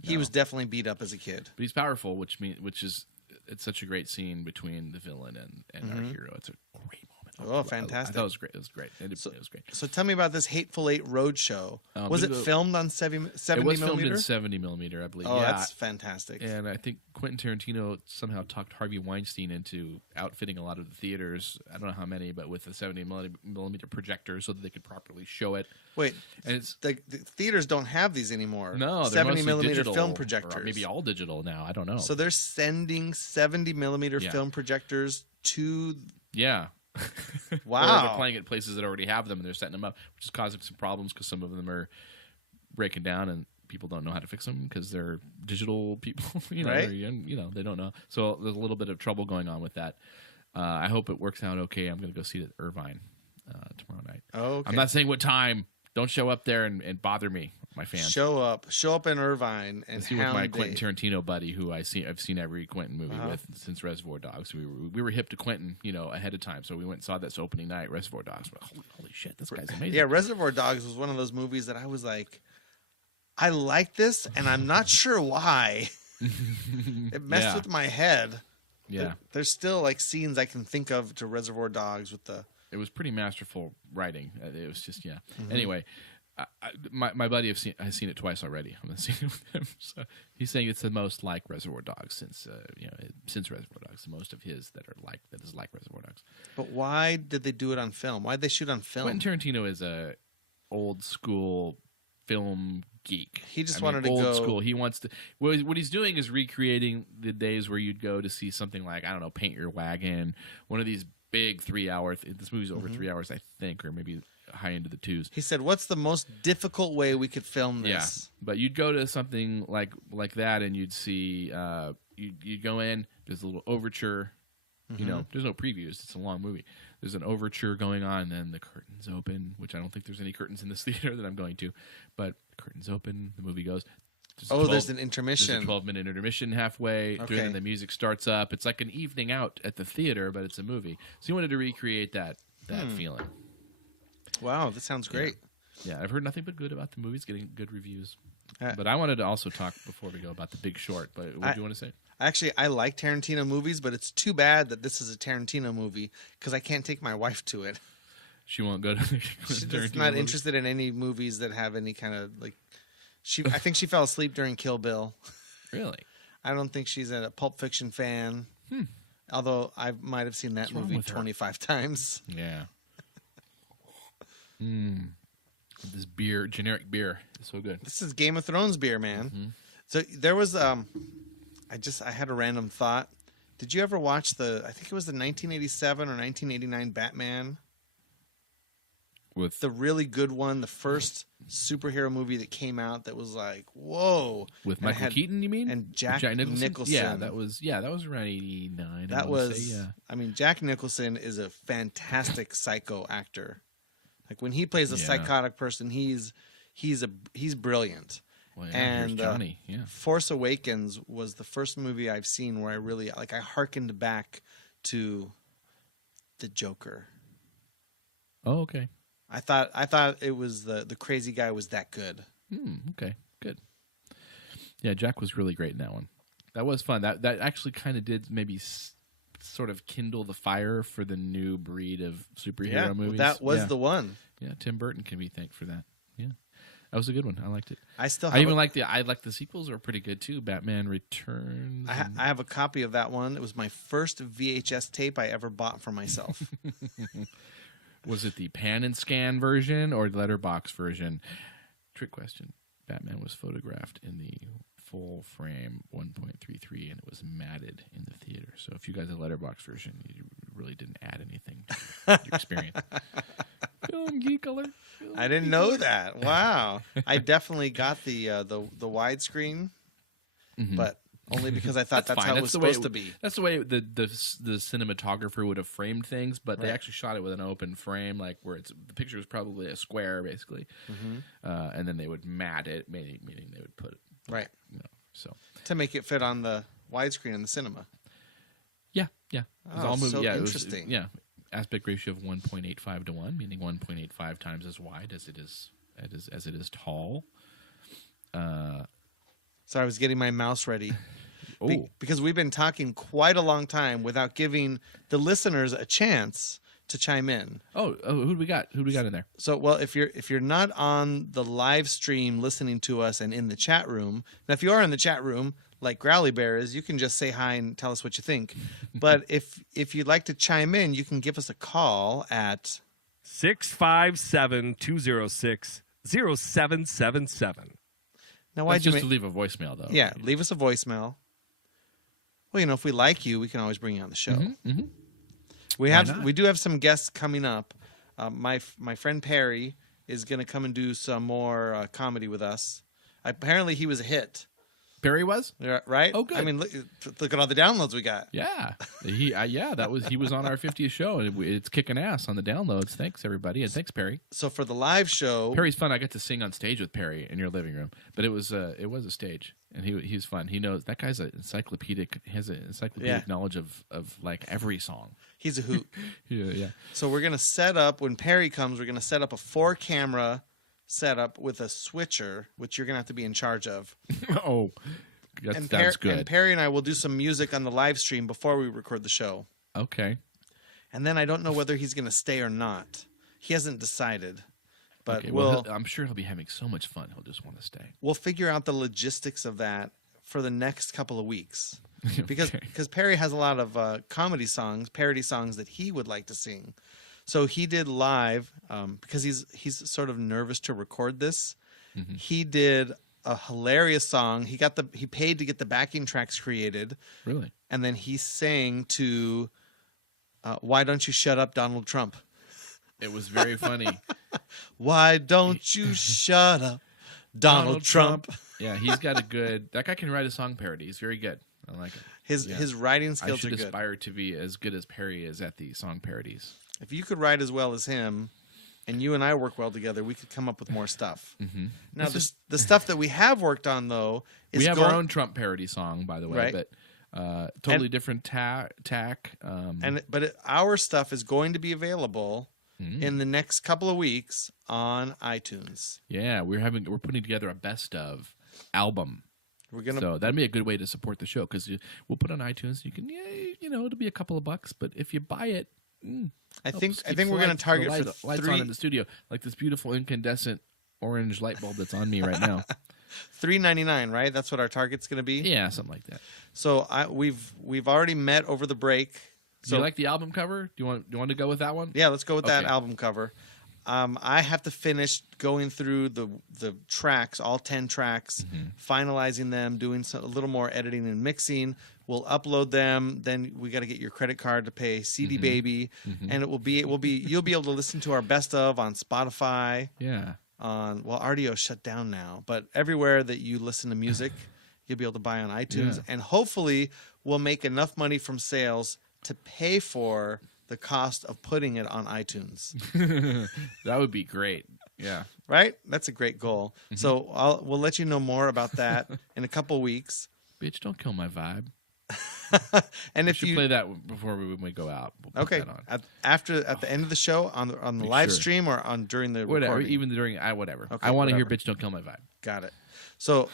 He was definitely beat up as a kid. But he's powerful, which is it's such a great scene between the villain and our hero. It's a great moment. Oh, fantastic! I thought it was great. It was great. It was great. So tell me about this Hateful Eight Roadshow. Was it filmed on 70 It was filmed millimeter? in 70 millimeter, I believe. Oh, yeah. that's fantastic. And I think Quentin Tarantino somehow talked Harvey Weinstein into outfitting a lot of the theaters. I don't know how many, but with the 70 millimeter projector so that they could properly show it. Wait, and it's the theaters don't have these anymore. No, they're 70 mostly millimeter digital, film projectors. or maybe all digital now. I don't know. So they're sending 70 millimeter film projectors to. Yeah. Wow. Or they're playing at places that already have them and they're setting them up, which is causing some problems because some of them are breaking down and people don't know how to fix them because they're digital people. Right? They don't know. So there's a little bit of trouble going on with that. I hope it works out okay. I'm going to go see it at Irvine tomorrow night. Oh, okay. I'm not saying what time. Don't show up there and bother me, my fans. Show up in Irvine and see with my Quentin Tarantino buddy, who I've seen every Quentin movie with since Reservoir Dogs. We were hip to Quentin, ahead of time, so we went and saw this opening night, Reservoir Dogs. Holy shit, this guy's amazing. Yeah, Reservoir Dogs was one of those movies that I was like, I like this, and I'm not sure why. It messed with my head. Yeah, there's still like scenes I can think of to Reservoir Dogs with the. It was pretty masterful writing. It was just Anyway, my buddy has seen it twice already. I'm gonna see it with him. So he's saying it's the most like Reservoir Dogs since Reservoir Dogs. The most of his that is like Reservoir Dogs. But why did they do it on film? Why did they shoot on film? Quentin Tarantino is a old school film geek. He just wanted to old go school. He wants to. What he's doing is recreating the days where you'd go to see something like Paint Your Wagon, one of these big 3 hour. This movie's over 3 hours, I think, or maybe high into the twos. He said, "What's the most difficult way we could film this?" Yeah, but you'd go to something like that, and you'd see. You'd go in. There's a little overture. There's no previews. It's a long movie. There's an overture going on, and then the curtains open, which I don't think there's any curtains in this theater that I'm going to, but the curtains open. The movie goes. There's an intermission. There's a 12-minute intermission halfway through, and the music starts up. It's like an evening out at the theater, but it's a movie. So he wanted to recreate that feeling. Wow, that sounds great. Yeah, I've heard nothing but good about the movies, getting good reviews. But I wanted to also talk before we go about The Big Short. But what do you want to say? Actually, I like Tarantino movies, but it's too bad that this is a Tarantino movie because I can't take my wife to it. She won't go to She's not interested in any movies that have any kind of like. I think she fell asleep during Kill Bill. Really? I don't think she's a Pulp Fiction fan. Although I might have seen that movie 25 times. Yeah. This beer, generic beer, is so good. This is Game of Thrones beer, man. So there was I had a random thought. Did you ever watch I think it was the 1987 or 1989 Batman? With the really good one, the first superhero movie that came out that was like, whoa. With Michael Keaton, you mean? And Jack Nicholson. Yeah, that was around 89. I mean, Jack Nicholson is a fantastic psycho actor. Like when he plays a psychotic person, he's brilliant. Well, and Johnny, Force Awakens was the first movie I've seen where I really I hearkened back to the Joker. Oh, okay. I thought it was the crazy guy was that good. Okay, good. Yeah, Jack was really great in that one. That was fun. That actually kind of did maybe sort of kindle the fire for the new breed of superhero movies. That was the one. Yeah, Tim Burton can be thanked for that. Yeah, that was a good one. I liked it. I like the sequels are pretty good too. Batman Returns. I have a copy of that one. It was my first VHS tape I ever bought for myself. Was it the pan and scan version or the letterbox version? Trick question. Batman was photographed in the full frame 1.33 and it was matted in the theater. So if you guys had a letterbox version, you really didn't add anything to your experience. Film geek alert. I didn't know that. Wow. I definitely got the widescreen, but only because I thought that's how it was supposed to be. That's the way the cinematographer would have framed things, but they actually shot it with an open frame, like where the picture was probably a square, basically, and then they would mat it, meaning they would put it right, so to make it fit on the widescreen in the cinema. Yeah. It was Oh, so it was- interesting. aspect ratio of 1.85 to 1, meaning 1.85 times as wide as it is tall. So I was getting my mouse ready. Oh, Because we've been talking quite a long time without giving the listeners a chance to chime in. who do we got? Who do we got in there? So, well, if you're not on the live stream listening to us and in the chat room, now if you are in the chat room like Growly Bear is, you can just say hi and tell us what you think. But if you'd like to chime in, you can give us a call at 657-206-0777. now. That's Why'd you just make? to leave a voicemail though. Yeah, leave us a voicemail. Well, if we like you, we can always bring you on the show. Mm-hmm. We do have some guests coming up. My friend Perry is going to come and do some more comedy with us. Apparently, he was a hit. Perry was. Right? Oh, good. I mean, look at all the downloads we got. Yeah, he was on our 50th show, and it's kicking ass on the downloads. Thanks everybody, and thanks Perry. So for the live show, Perry's fun. I got to sing on stage with Perry in your living room, but it was a stage, and he's fun. He knows that guy's has an encyclopedic knowledge of like every song. he's a hoot. Yeah. So we're gonna set up when Perry comes. We're gonna set up a 4-camera setup with a switcher, which you're gonna have to be in charge of. Oh, that's good. And Perry and I will do some music on the live stream before we record the show. Okay. And then I don't know whether he's going to stay or not. He hasn't decided. But Okay, we'll I'm sure he'll be having so much fun. He'll just want to stay. we'll figure out the logistics of that for the next couple of weeks. Because Okay. because Perry has a lot of comedy songs, parody songs that he would like to sing. So he did live because he's sort of nervous to record this. Mm-hmm. He did a hilarious song. He paid to get the backing tracks created, Really? and then he sang to "Why Don't You Shut Up, Donald Trump." It was very funny. Why don't you shut up, Donald Trump? Yeah, he's got a good. That guy can write a song parody. He's very good. I like it. His writing I skills are should good. aspire to be as good as Perry is at the song parodies. If you could write as well as him, and you and I work well together, we could come up with more stuff. Mm-hmm. Now, the stuff that we have worked on, though, is We have our own Trump parody song, by the way, Right. but totally different tack. But our stuff is going to be available in the next couple of weeks on iTunes. Yeah, we're putting together a best of album. We're gonna So that'd be a good way to support the show because we'll put it on iTunes. You can, it'll be a couple of bucks, but if you buy it, I helps think keep we're the going to target lights, for lights on in the studio, like this beautiful incandescent orange light bulb that's on me right now. $3.99, right? That's what our target's going to be. Yeah, something like that. So we've already met over the break. Do So you like the album cover? Do you want to go with that one? yeah, let's go with that Okay. album cover. I have to finish going through the tracks, all 10 tracks, finalizing them, doing a little more editing and mixing. We'll upload them. Then we got to get your credit card to pay CD Baby, and you'll be able to listen to our best of on Spotify. Yeah. RDO shut down now, but everywhere that you listen to music, you'll be able to buy on iTunes, Yeah. and hopefully we'll make enough money from sales to pay for the cost of putting it on iTunes. That would be great. Yeah. Right? That's a great goal. So we'll let you know more about that in a couple weeks. Bitch, don't kill my vibe. And We if should you play that before we go out. We'll put okay that on. at the end of the show on the Make live sure. stream or on during the Whatever, recording? even during whatever. Okay, I want to hear whatever. "Bitch, Don't Kill My Vibe." Got it. So,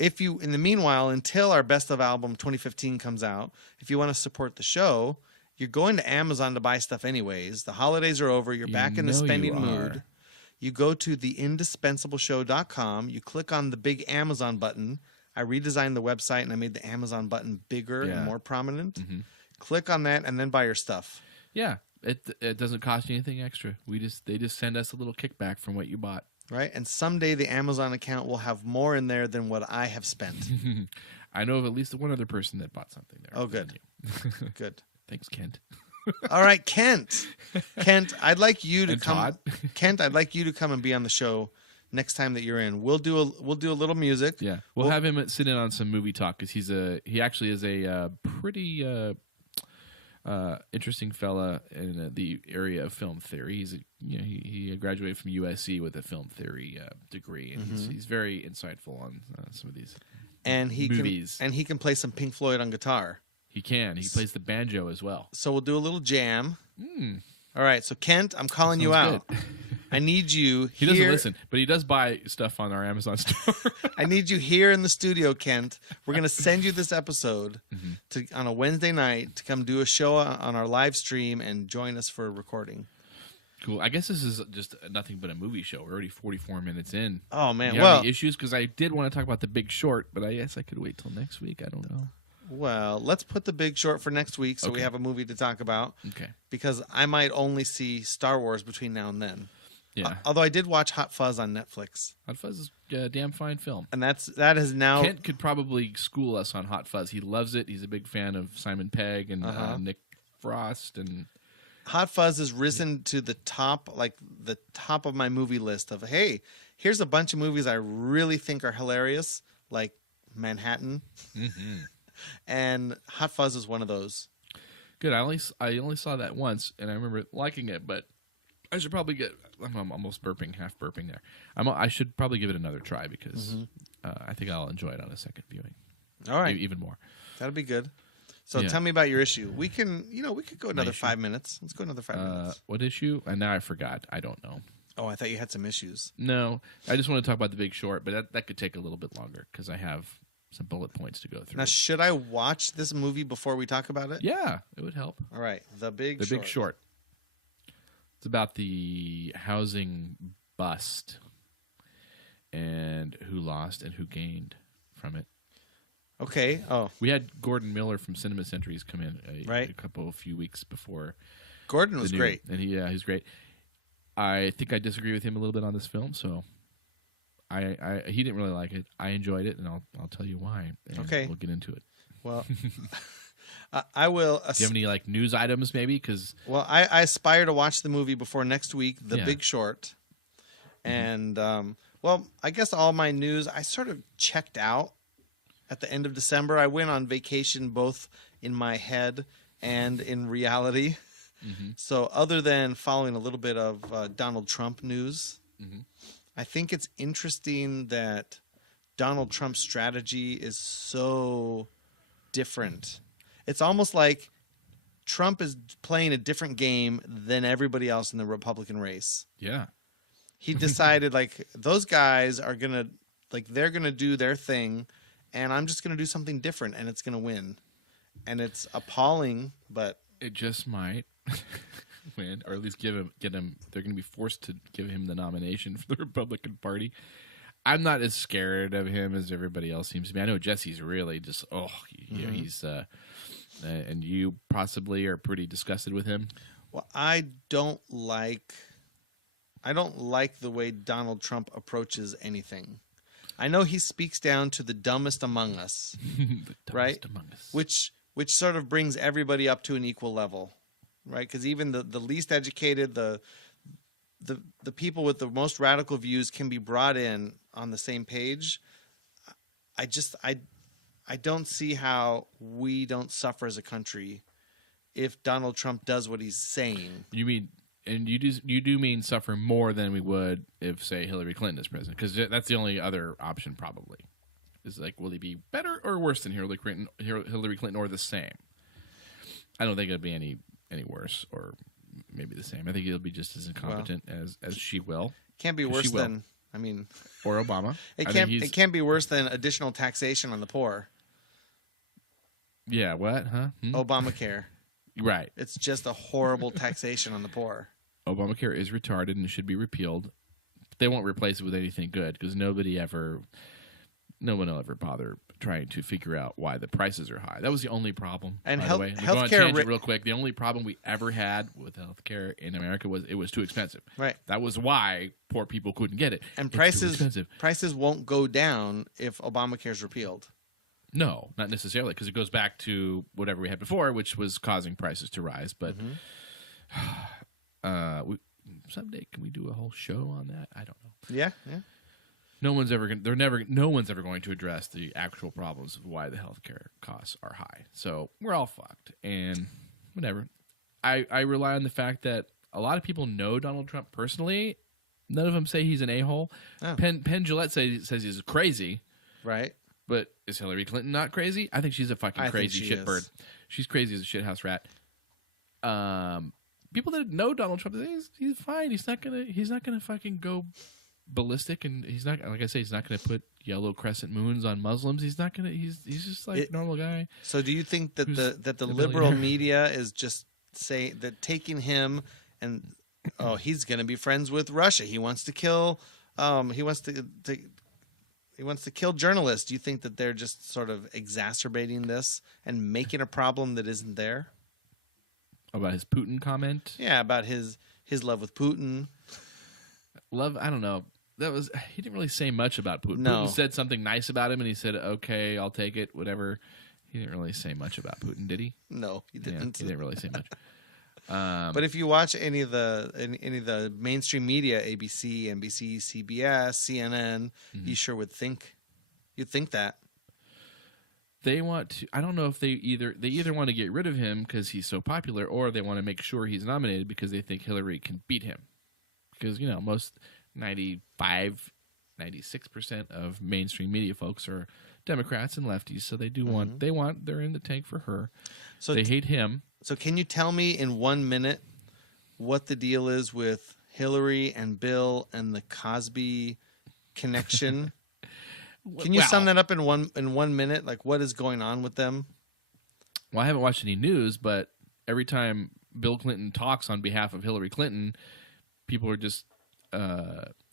if you, in the meanwhile, until our best of album 2015 comes out, if you want to support the show, you're going to Amazon to buy stuff anyways. The holidays are over. You're back in the know you spending are. mood. You go to theindispensable.show.com. You click on the big Amazon button. I redesigned the website and I made the Amazon button bigger Yeah. and more prominent. Mhm. Click on that and then buy your stuff. Yeah, it doesn't cost you anything extra. They just send us a little kickback from what you bought. Right? And someday the Amazon account will have more in there than what I have spent. I know of at least one other person that bought something there. Oh, other good. than you. Good. Thanks, Kent. All right, Kent. Kent, I'd like you to And come. Todd. Kent, I'd like you to come and be on the show next time that you're in. We'll do a little music. Yeah, we'll have him sit in on some movie talk because he actually is a pretty interesting fella in the area of film theory. He graduated from USC with a film theory degree, and he's very insightful on some of these. and he movies. He can play some Pink Floyd on guitar. He can. He plays the banjo as well. So we'll do a little jam. Mm. All right. So Kent, I'm calling you Sounds out. good. I need you He here. doesn't listen, but he does buy stuff on our Amazon store. I need you here in the studio, Kent. We're going to send you this episode on a Wednesday night to come do a show on our live stream and join us for a recording. Cool. I guess this is just nothing but a movie show. We're already 44 minutes in. Oh, man. Do you have any issues? Because I did want to talk about The Big Short, but I guess I could wait till next week. I don't know. Well, let's put The Big Short for next week so we Okay. have a movie to talk about. Okay. Because I might only see Star Wars between now and then. Yeah. Although I did watch Hot Fuzz on Netflix. Hot Fuzz is a damn fine film. And that is now... Kent could probably school us on Hot Fuzz. He loves it. He's a big fan of Simon Pegg and Nick Frost. And Hot Fuzz has risen to the top of my movie list of, hey, here's a bunch of movies I really think are hilarious, like Manhattan. And Hot Fuzz is one of those. good. I only saw that once, and I remember liking it, but I should probably get. I'm almost burping, half burping there. I should probably give it another try because I think I'll enjoy it on a second viewing. All right, even more. That'll be good. So Yeah. tell me about your issue. We could go another issue? 5 minutes. Let's go another 5 minutes. What issue? And now I forgot. I don't know. Oh, I thought you had some issues. No, I just want to talk about The Big Short, but that could take a little bit longer because I have some bullet points to go through. Now, should I watch this movie before we talk about it? Yeah, it would help. All right, The Big Big Short. It's about the housing bust and who lost and who gained from it. Okay. Oh, We had Gordon Miller from Cinema Centuries come in Right. a few weeks before. Gordon was great. And he's great. I think I disagree with him a little bit on this film, so he didn't really like it. I enjoyed it, and I'll tell you why. And Okay. we'll get into it. Well, I will. Do you have any news items, maybe? Because Well, I aspire to watch the movie before next week, The Yeah. Big Short. And, well, I guess all my news, I sort of checked out at the end of December. I went on vacation both in my head and in reality. So other than following a little bit of Donald Trump news, I think it's interesting that Donald Trump's strategy is so different. It's almost like Trump is playing a different game than everybody else in the Republican race. yeah, He decided those guys are they're gonna do their thing, and I'm just gonna do something different, and it's gonna win. And it's appalling, but it just might win, or at least get him. They're going to be forced to give him the nomination for the Republican Party. I'm not as scared of him as everybody else seems to be. I know Jesse's really just he's and you possibly are pretty disgusted with him. well, I don't like the way Donald Trump approaches anything. I know he speaks down to the dumbest among us, The dumbest Right. among us. which sort of brings everybody up to an equal level, right? Because even the least educated, the people with the most radical views can be brought in on the same page. I don't see how we don't suffer as a country if Donald Trump does what he's saying. You mean, and you do mean suffer more than we would if, say, Hillary Clinton is president? Because that's the only other option, probably. Is will he be better or worse than Hillary Clinton, or the same? I don't think it'll be any worse, or maybe the same. I think he'll be just as incompetent as she will, Can't be worse than or Obama. it can't be worse than additional taxation on the poor. Yeah. What? Huh? Obamacare. Right. It's just a horrible taxation on the poor. Obamacare is retarded and should be repealed. They won't replace it with anything good because no one will ever bother trying to figure out why the prices are high. That was the only problem. And by the way. healthcare Go on tangent real quick. The only problem we ever had with healthcare in America was it was too expensive. Right. That was why poor people couldn't get it. And It's too prices expensive. won't go down if Obamacare is repealed. No, not necessarily, because it goes back to whatever we had before, which was causing prices to rise. But someday, can we do a whole show on that? I don't know. Yeah. No one's ever going to address the actual problems of why the healthcare costs are high. So we're all fucked, and whatever. I rely on the fact that a lot of people know Donald Trump personally. None of them say he's an a-hole. Oh. Penn Jillette says he's crazy. Right. But is Hillary Clinton not crazy? I think she's a fucking crazy shitbird. She's crazy as a shithouse rat. People that know Donald Trump, he's fine. He's not gonna fucking go ballistic, and he's not, like I say, he's not gonna put yellow crescent moons on Muslims. He's not gonna. He's just like a normal guy. So do you think that the liberal media is just taking him and he's gonna be friends with Russia? He wants to kill. He wants to kill journalists. Do you think that they're just sort of exacerbating this and making a problem that isn't there? About his Putin comment? Yeah, about his love with Putin. I don't know. He didn't really say much about Putin. No. Putin said something nice about him, and he said, "Okay, I'll take it, whatever." He didn't really say much about Putin, did he? No, he didn't. Yeah, he didn't really say much. But if you watch any of the mainstream media, ABC, NBC, CBS, CNN, you sure would think you'd think that. They want to. I don't know if they either want to get rid of him because he's so popular, or they want to make sure he's nominated because they think Hillary can beat him. Because most 95, 96% of mainstream media folks are Democrats and lefties, so they do they're in the tank for her. So they hate him. So can you tell me in 1 minute what the deal is with Hillary and Bill and the Cosby connection? Can you sum that up in 1 minute? Like, what is going on with them? Well, I haven't watched any news, but every time Bill Clinton talks on behalf of Hillary Clinton, people are just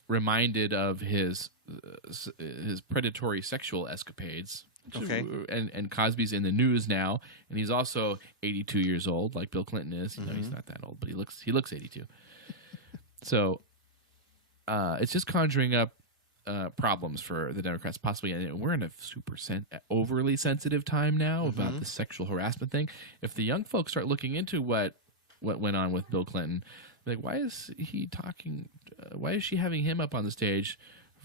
reminded of his predatory sexual escapades. Okay. And Cosby's in the news now, and he's also 82 years old, like Bill Clinton is. He's not that old, but he looks 82. So it's just conjuring up problems for the Democrats, possibly. And we're in a super overly sensitive time now about the sexual harassment thing. If the young folks start looking into what went on with Bill Clinton, like, why is he talking? Why is she having him up on the stage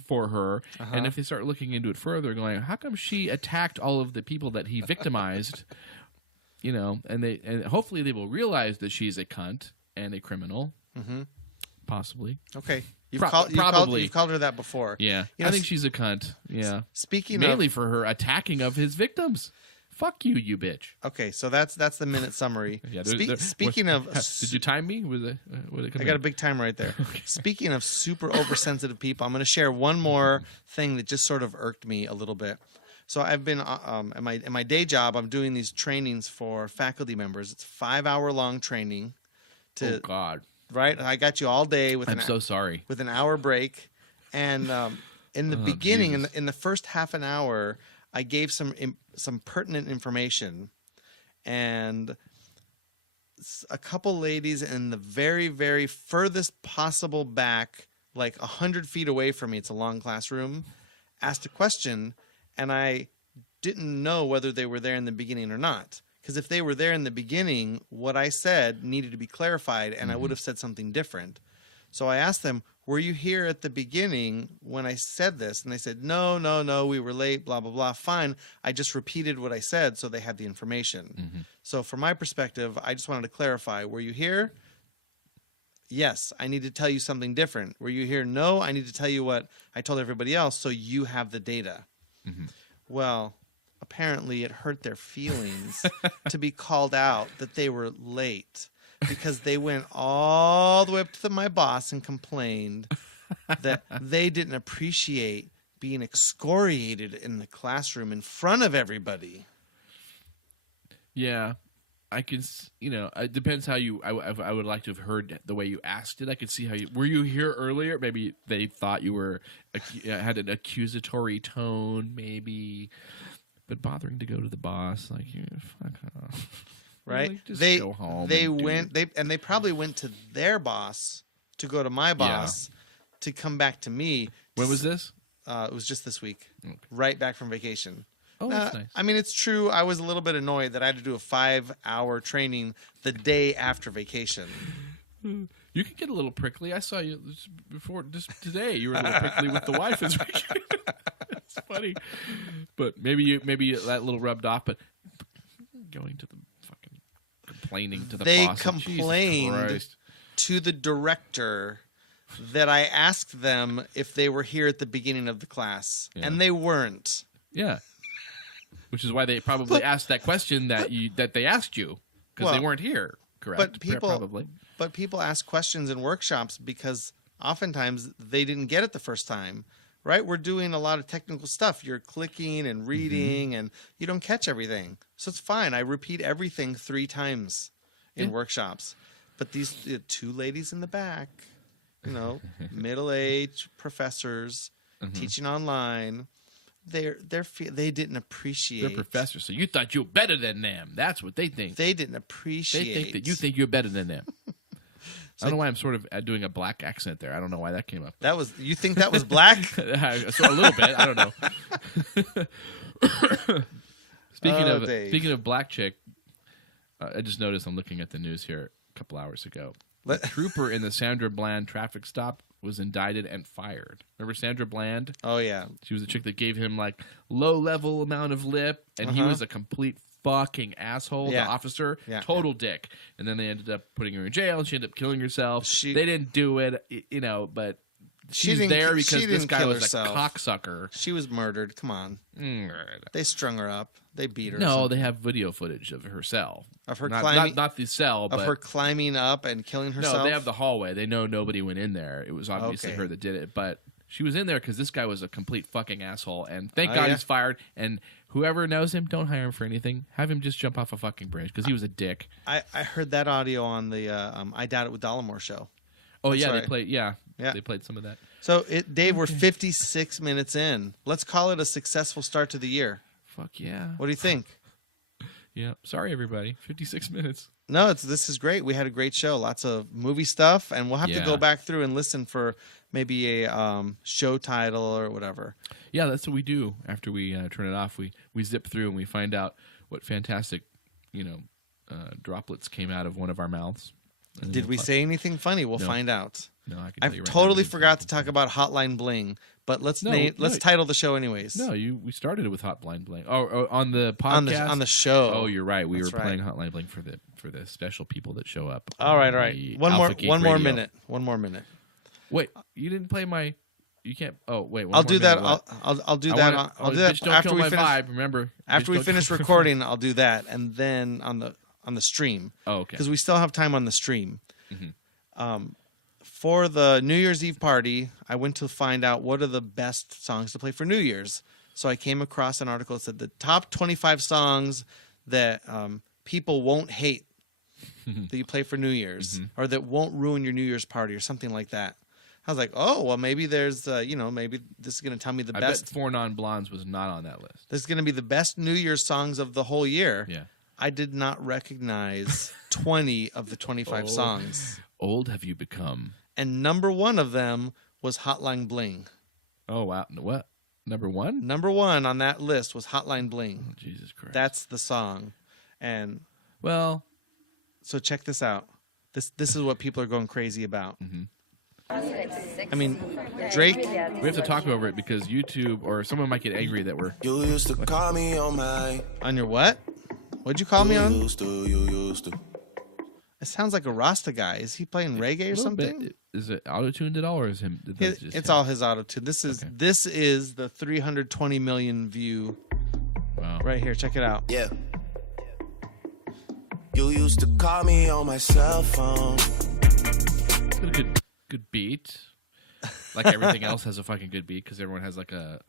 for her? And if they start looking into it further, going, how come she attacked all of the people that he victimized? And hopefully they will realize that she's a cunt and a criminal. Possibly. Okay. You've called her that before. Yeah. I think she's a cunt. Yeah. Speaking mainly for her attacking of his victims. Fuck you, you bitch. Okay, so that's the minute summary. Yeah, speaking of, did you time me? I got a big time right there. Okay. Speaking of super oversensitive people, I'm going to share one more thing that just sort of irked me a little bit. So I've been in my day job. I'm doing these trainings for faculty members. It's 5-hour long training. Oh God! Right, I got you all day with. I'm so sorry. With an hour break, and in the beginning, in the first half an hour, I gave some pertinent information, and a couple ladies in the very, very furthest possible back, like 100 feet away from me, it's a long classroom, asked a question, and I didn't know whether they were there in the beginning or not. Because if they were there in the beginning, what I said needed to be clarified, and I would have said something different. So I asked them, were you here at the beginning when I said this? And they said, no, we were late, blah, blah, blah. Fine. I just repeated what I said so they had the information. So from my perspective, I just wanted to clarify, were you here? Yes, I need to tell you something different. Were you here? No, I need to tell you what I told everybody else so you have the data. Well, apparently it hurt their feelings to be called out that they were late. Because they went all the way up to my boss and complained that they didn't appreciate being excoriated in the classroom in front of everybody. Yeah, I can. It depends how you. I would like to have heard the way you asked it. I could see how you were. You here earlier? Maybe they thought you were had an accusatory tone. Maybe, but bothering to go to the boss, like, fuck off. Right? Like, just go home. They probably went to their boss to go to my boss to come back to me. When was this? It was just this week. Okay. Right back from vacation. Oh, that's nice. I mean, it's true. I was a little bit annoyed that I had to do a 5-hour training the day after vacation. You could get a little prickly. I saw you before just today. You were a little prickly with the wife. It's funny, but maybe that little rubbed off. But going to the complaining to the boss. They complained to the director that I asked them if they were here at the beginning of the class, and they weren't. Yeah. Which is why they probably asked that question that they asked you because they Well, weren't here. Correct. But people ask questions in workshops because oftentimes they didn't get it the first time, right? We're doing a lot of technical stuff. You're clicking and reading, and you don't catch everything. So it's fine. I repeat everything 3 times in workshops. But these 2 ladies in the back, middle-aged professors teaching online, they didn't appreciate. They're professors, so you thought you were better than them. That's what they think. They didn't appreciate. They think that you think you're better than them. I don't know why I'm sort of doing a black accent there. I don't know why that came up. You think that was black? So a little bit. I don't know. Speaking of black chick, I just noticed I'm looking at the news here a couple hours ago. The trooper in the Sandra Bland traffic stop was indicted and fired. Remember Sandra Bland? Oh yeah, she was the chick that gave him like low level amount of lip, and he was a complete fucking asshole. Yeah. The officer, Yeah. total dick. And then they ended up putting her in jail, and she ended up killing herself. They didn't do it, but she's there because this guy was a cocksucker. She was murdered. Come on, they strung her up. They beat her. No, they have video footage of her cell. Of her climbing, not the cell, of her climbing up and killing herself. No, they have the hallway. They know nobody went in there. It was obviously her that did it, but she was in there because this guy was a complete fucking asshole. And thank God he's fired. And whoever knows him, don't hire him for anything. Have him just jump off a fucking bridge because he was a dick. I heard that audio on the I Doubt It with Dollamore show. Oh yeah, they played. Yeah, they played some of that. So Dave, we're 56 minutes in. Let's call it a successful start to the year. Fuck yeah. What do you think? Yeah. Sorry, everybody. 56 minutes. No, this is great. We had a great show. Lots of movie stuff, and we'll have to go back through and listen for maybe a show title or whatever. Yeah, that's what we do after we turn it off. We zip through and we find out what fantastic, droplets came out of one of our mouths. Did we say anything funny? We'll find out. No, I can I tell you right totally now. forgot to talk about Hotline Bling, but let's title the show anyways. No, we started it with Hotline Bling. Oh, on the podcast, on the show. Oh, you're right. We were playing Hotline Bling for the special people that show up. All right. One more minute. Wait, you didn't play my. You can't. Oh, wait. I'll do that. I'll do that. I'll do that after we finish. Vibe, remember, after we finish recording, I'll do that, and then on the stream. Oh, okay. Because we still have time on the stream. For the New Year's Eve party, I went to find out what are the best songs to play for New Year's. So I came across an article that said the top 25 songs that people won't hate that you play for New Year's, or that won't ruin your New Year's party, or something like that. I was like, oh, well, maybe there's, maybe this is going to tell me the best. I bet Four Non-Blondes was not on that list. This is going to be the best New Year's songs of the whole year. Yeah. I did not recognize 20 of the 25 songs. Old have you become? And number 1 of them was Hotline Bling. Oh, wow. What? Number 1? Number 1 on that list was Hotline Bling. Oh, Jesus Christ. That's the song. And well, so check this out. This is what people are going crazy about. I mean, Drake. We have to talk over it because YouTube or someone might get angry that we're. You used to call me on my. On your what? What'd you call me on? You used to. It sounds like a Rasta guy. Is he playing reggae or something? Bit. Is it auto-tuned at all, or is him? It's all his auto-tune. This is the 320 million view. Wow. Right here. Check it out. Yeah. You used to call me on my cell phone. It's got a good beat. Like everything else has a fucking good beat because everyone has like a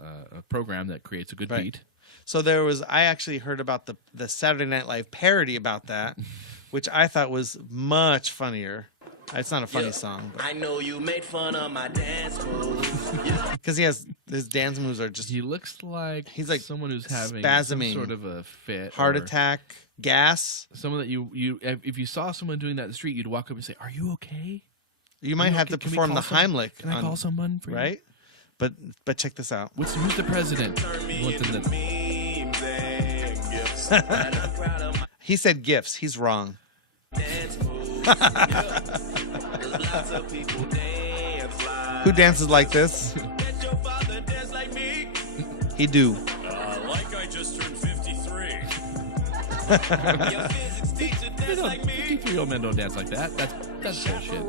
program that creates a good beat. So I actually heard about the Saturday Night Live parody about that, which I thought was much funnier. It's not a funny song. But. I know you made fun of my dance moves. Because his dance moves are just. He looks like he's like someone who's having spasming, some sort of a fit, heart attack, gas. Someone that you if you saw someone doing that in the street, you'd walk up and say, "Are you okay?" You might have to perform the Heimlich. Can I call someone for right? You? But check this out. Who's the president? He said gifts. He's wrong. Who dances like this? He do. Like I just turned 53. 53-year-old men don't dance like that. That's bullshit.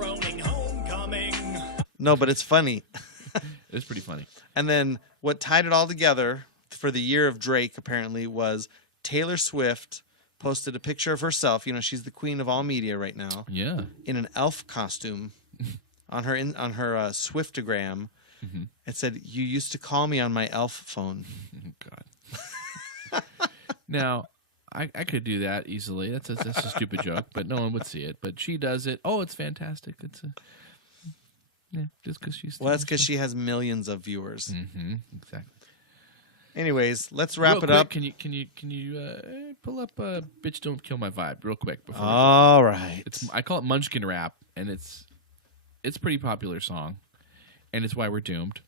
No, but it's funny. It's pretty funny. And then what tied it all together for the year of Drake apparently was Taylor Swift posted a picture of herself. You know, she's the queen of all media right now. Yeah. In an elf costume on her Swiftogram. Mm-hmm. It said, "You used to call me on my elf phone." God. Now, I could do that easily. That's a stupid joke, but no one would see it. But she does it. Oh, it's fantastic. Just because she's. Well, that's because she has millions of viewers. Mm-hmm. Exactly. Anyways, let's wrap real it quick, up. Can you pull up "Bitch Don't Kill My Vibe" real quick before? All right. I call it Munchkin rap, and it's a pretty popular song, and it's why we're doomed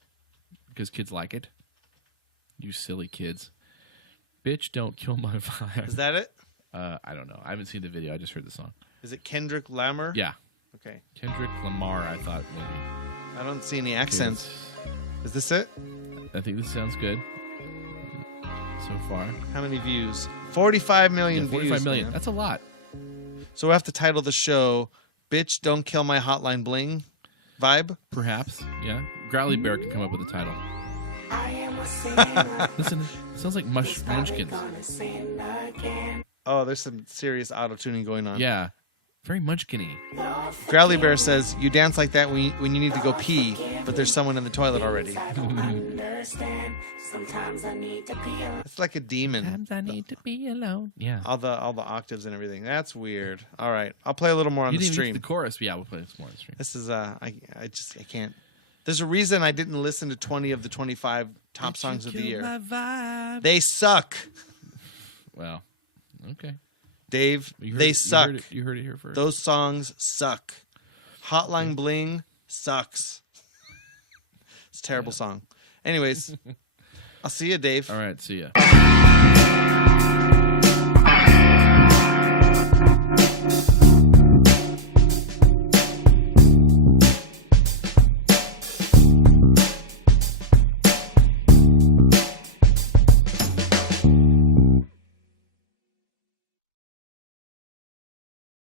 because kids like it. You silly kids. Bitch, don't kill my vibe. Is that it? I don't know. I haven't seen the video. I just heard the song. Is it Kendrick Lamar? Yeah. Okay. Kendrick Lamar, I thought maybe. I don't see any accent. Is this it? I think this sounds good so far. How many views? 45 million 45 views. million. Man. That's a lot. So we have to title the show "Bitch Don't Kill My Hotline Bling" vibe. Perhaps. Yeah. Growly Bear can come up with a title. Listen, it sounds like Munchkins. Oh, there's some serious auto-tuning going on. Yeah. Very Munchkin-y. Growly Bear says, "You dance like that when you need to go pee, but there's someone in the toilet already." It's like a demon. Sometimes I need to be alone. Yeah. All the octaves and everything. That's weird. All right, I'll play a little more on You the didn't even stream. get the chorus. But yeah, we'll play this more on the stream. This is I can't. There's a reason I didn't listen to 20 of the 25 top songs of the year. My vibe. They suck. Well, okay. Dave, You heard they it- suck. You heard it here first. Those songs suck. Hotline Bling sucks. It's a terrible song. Anyways, I'll see you, Dave. All right. See ya.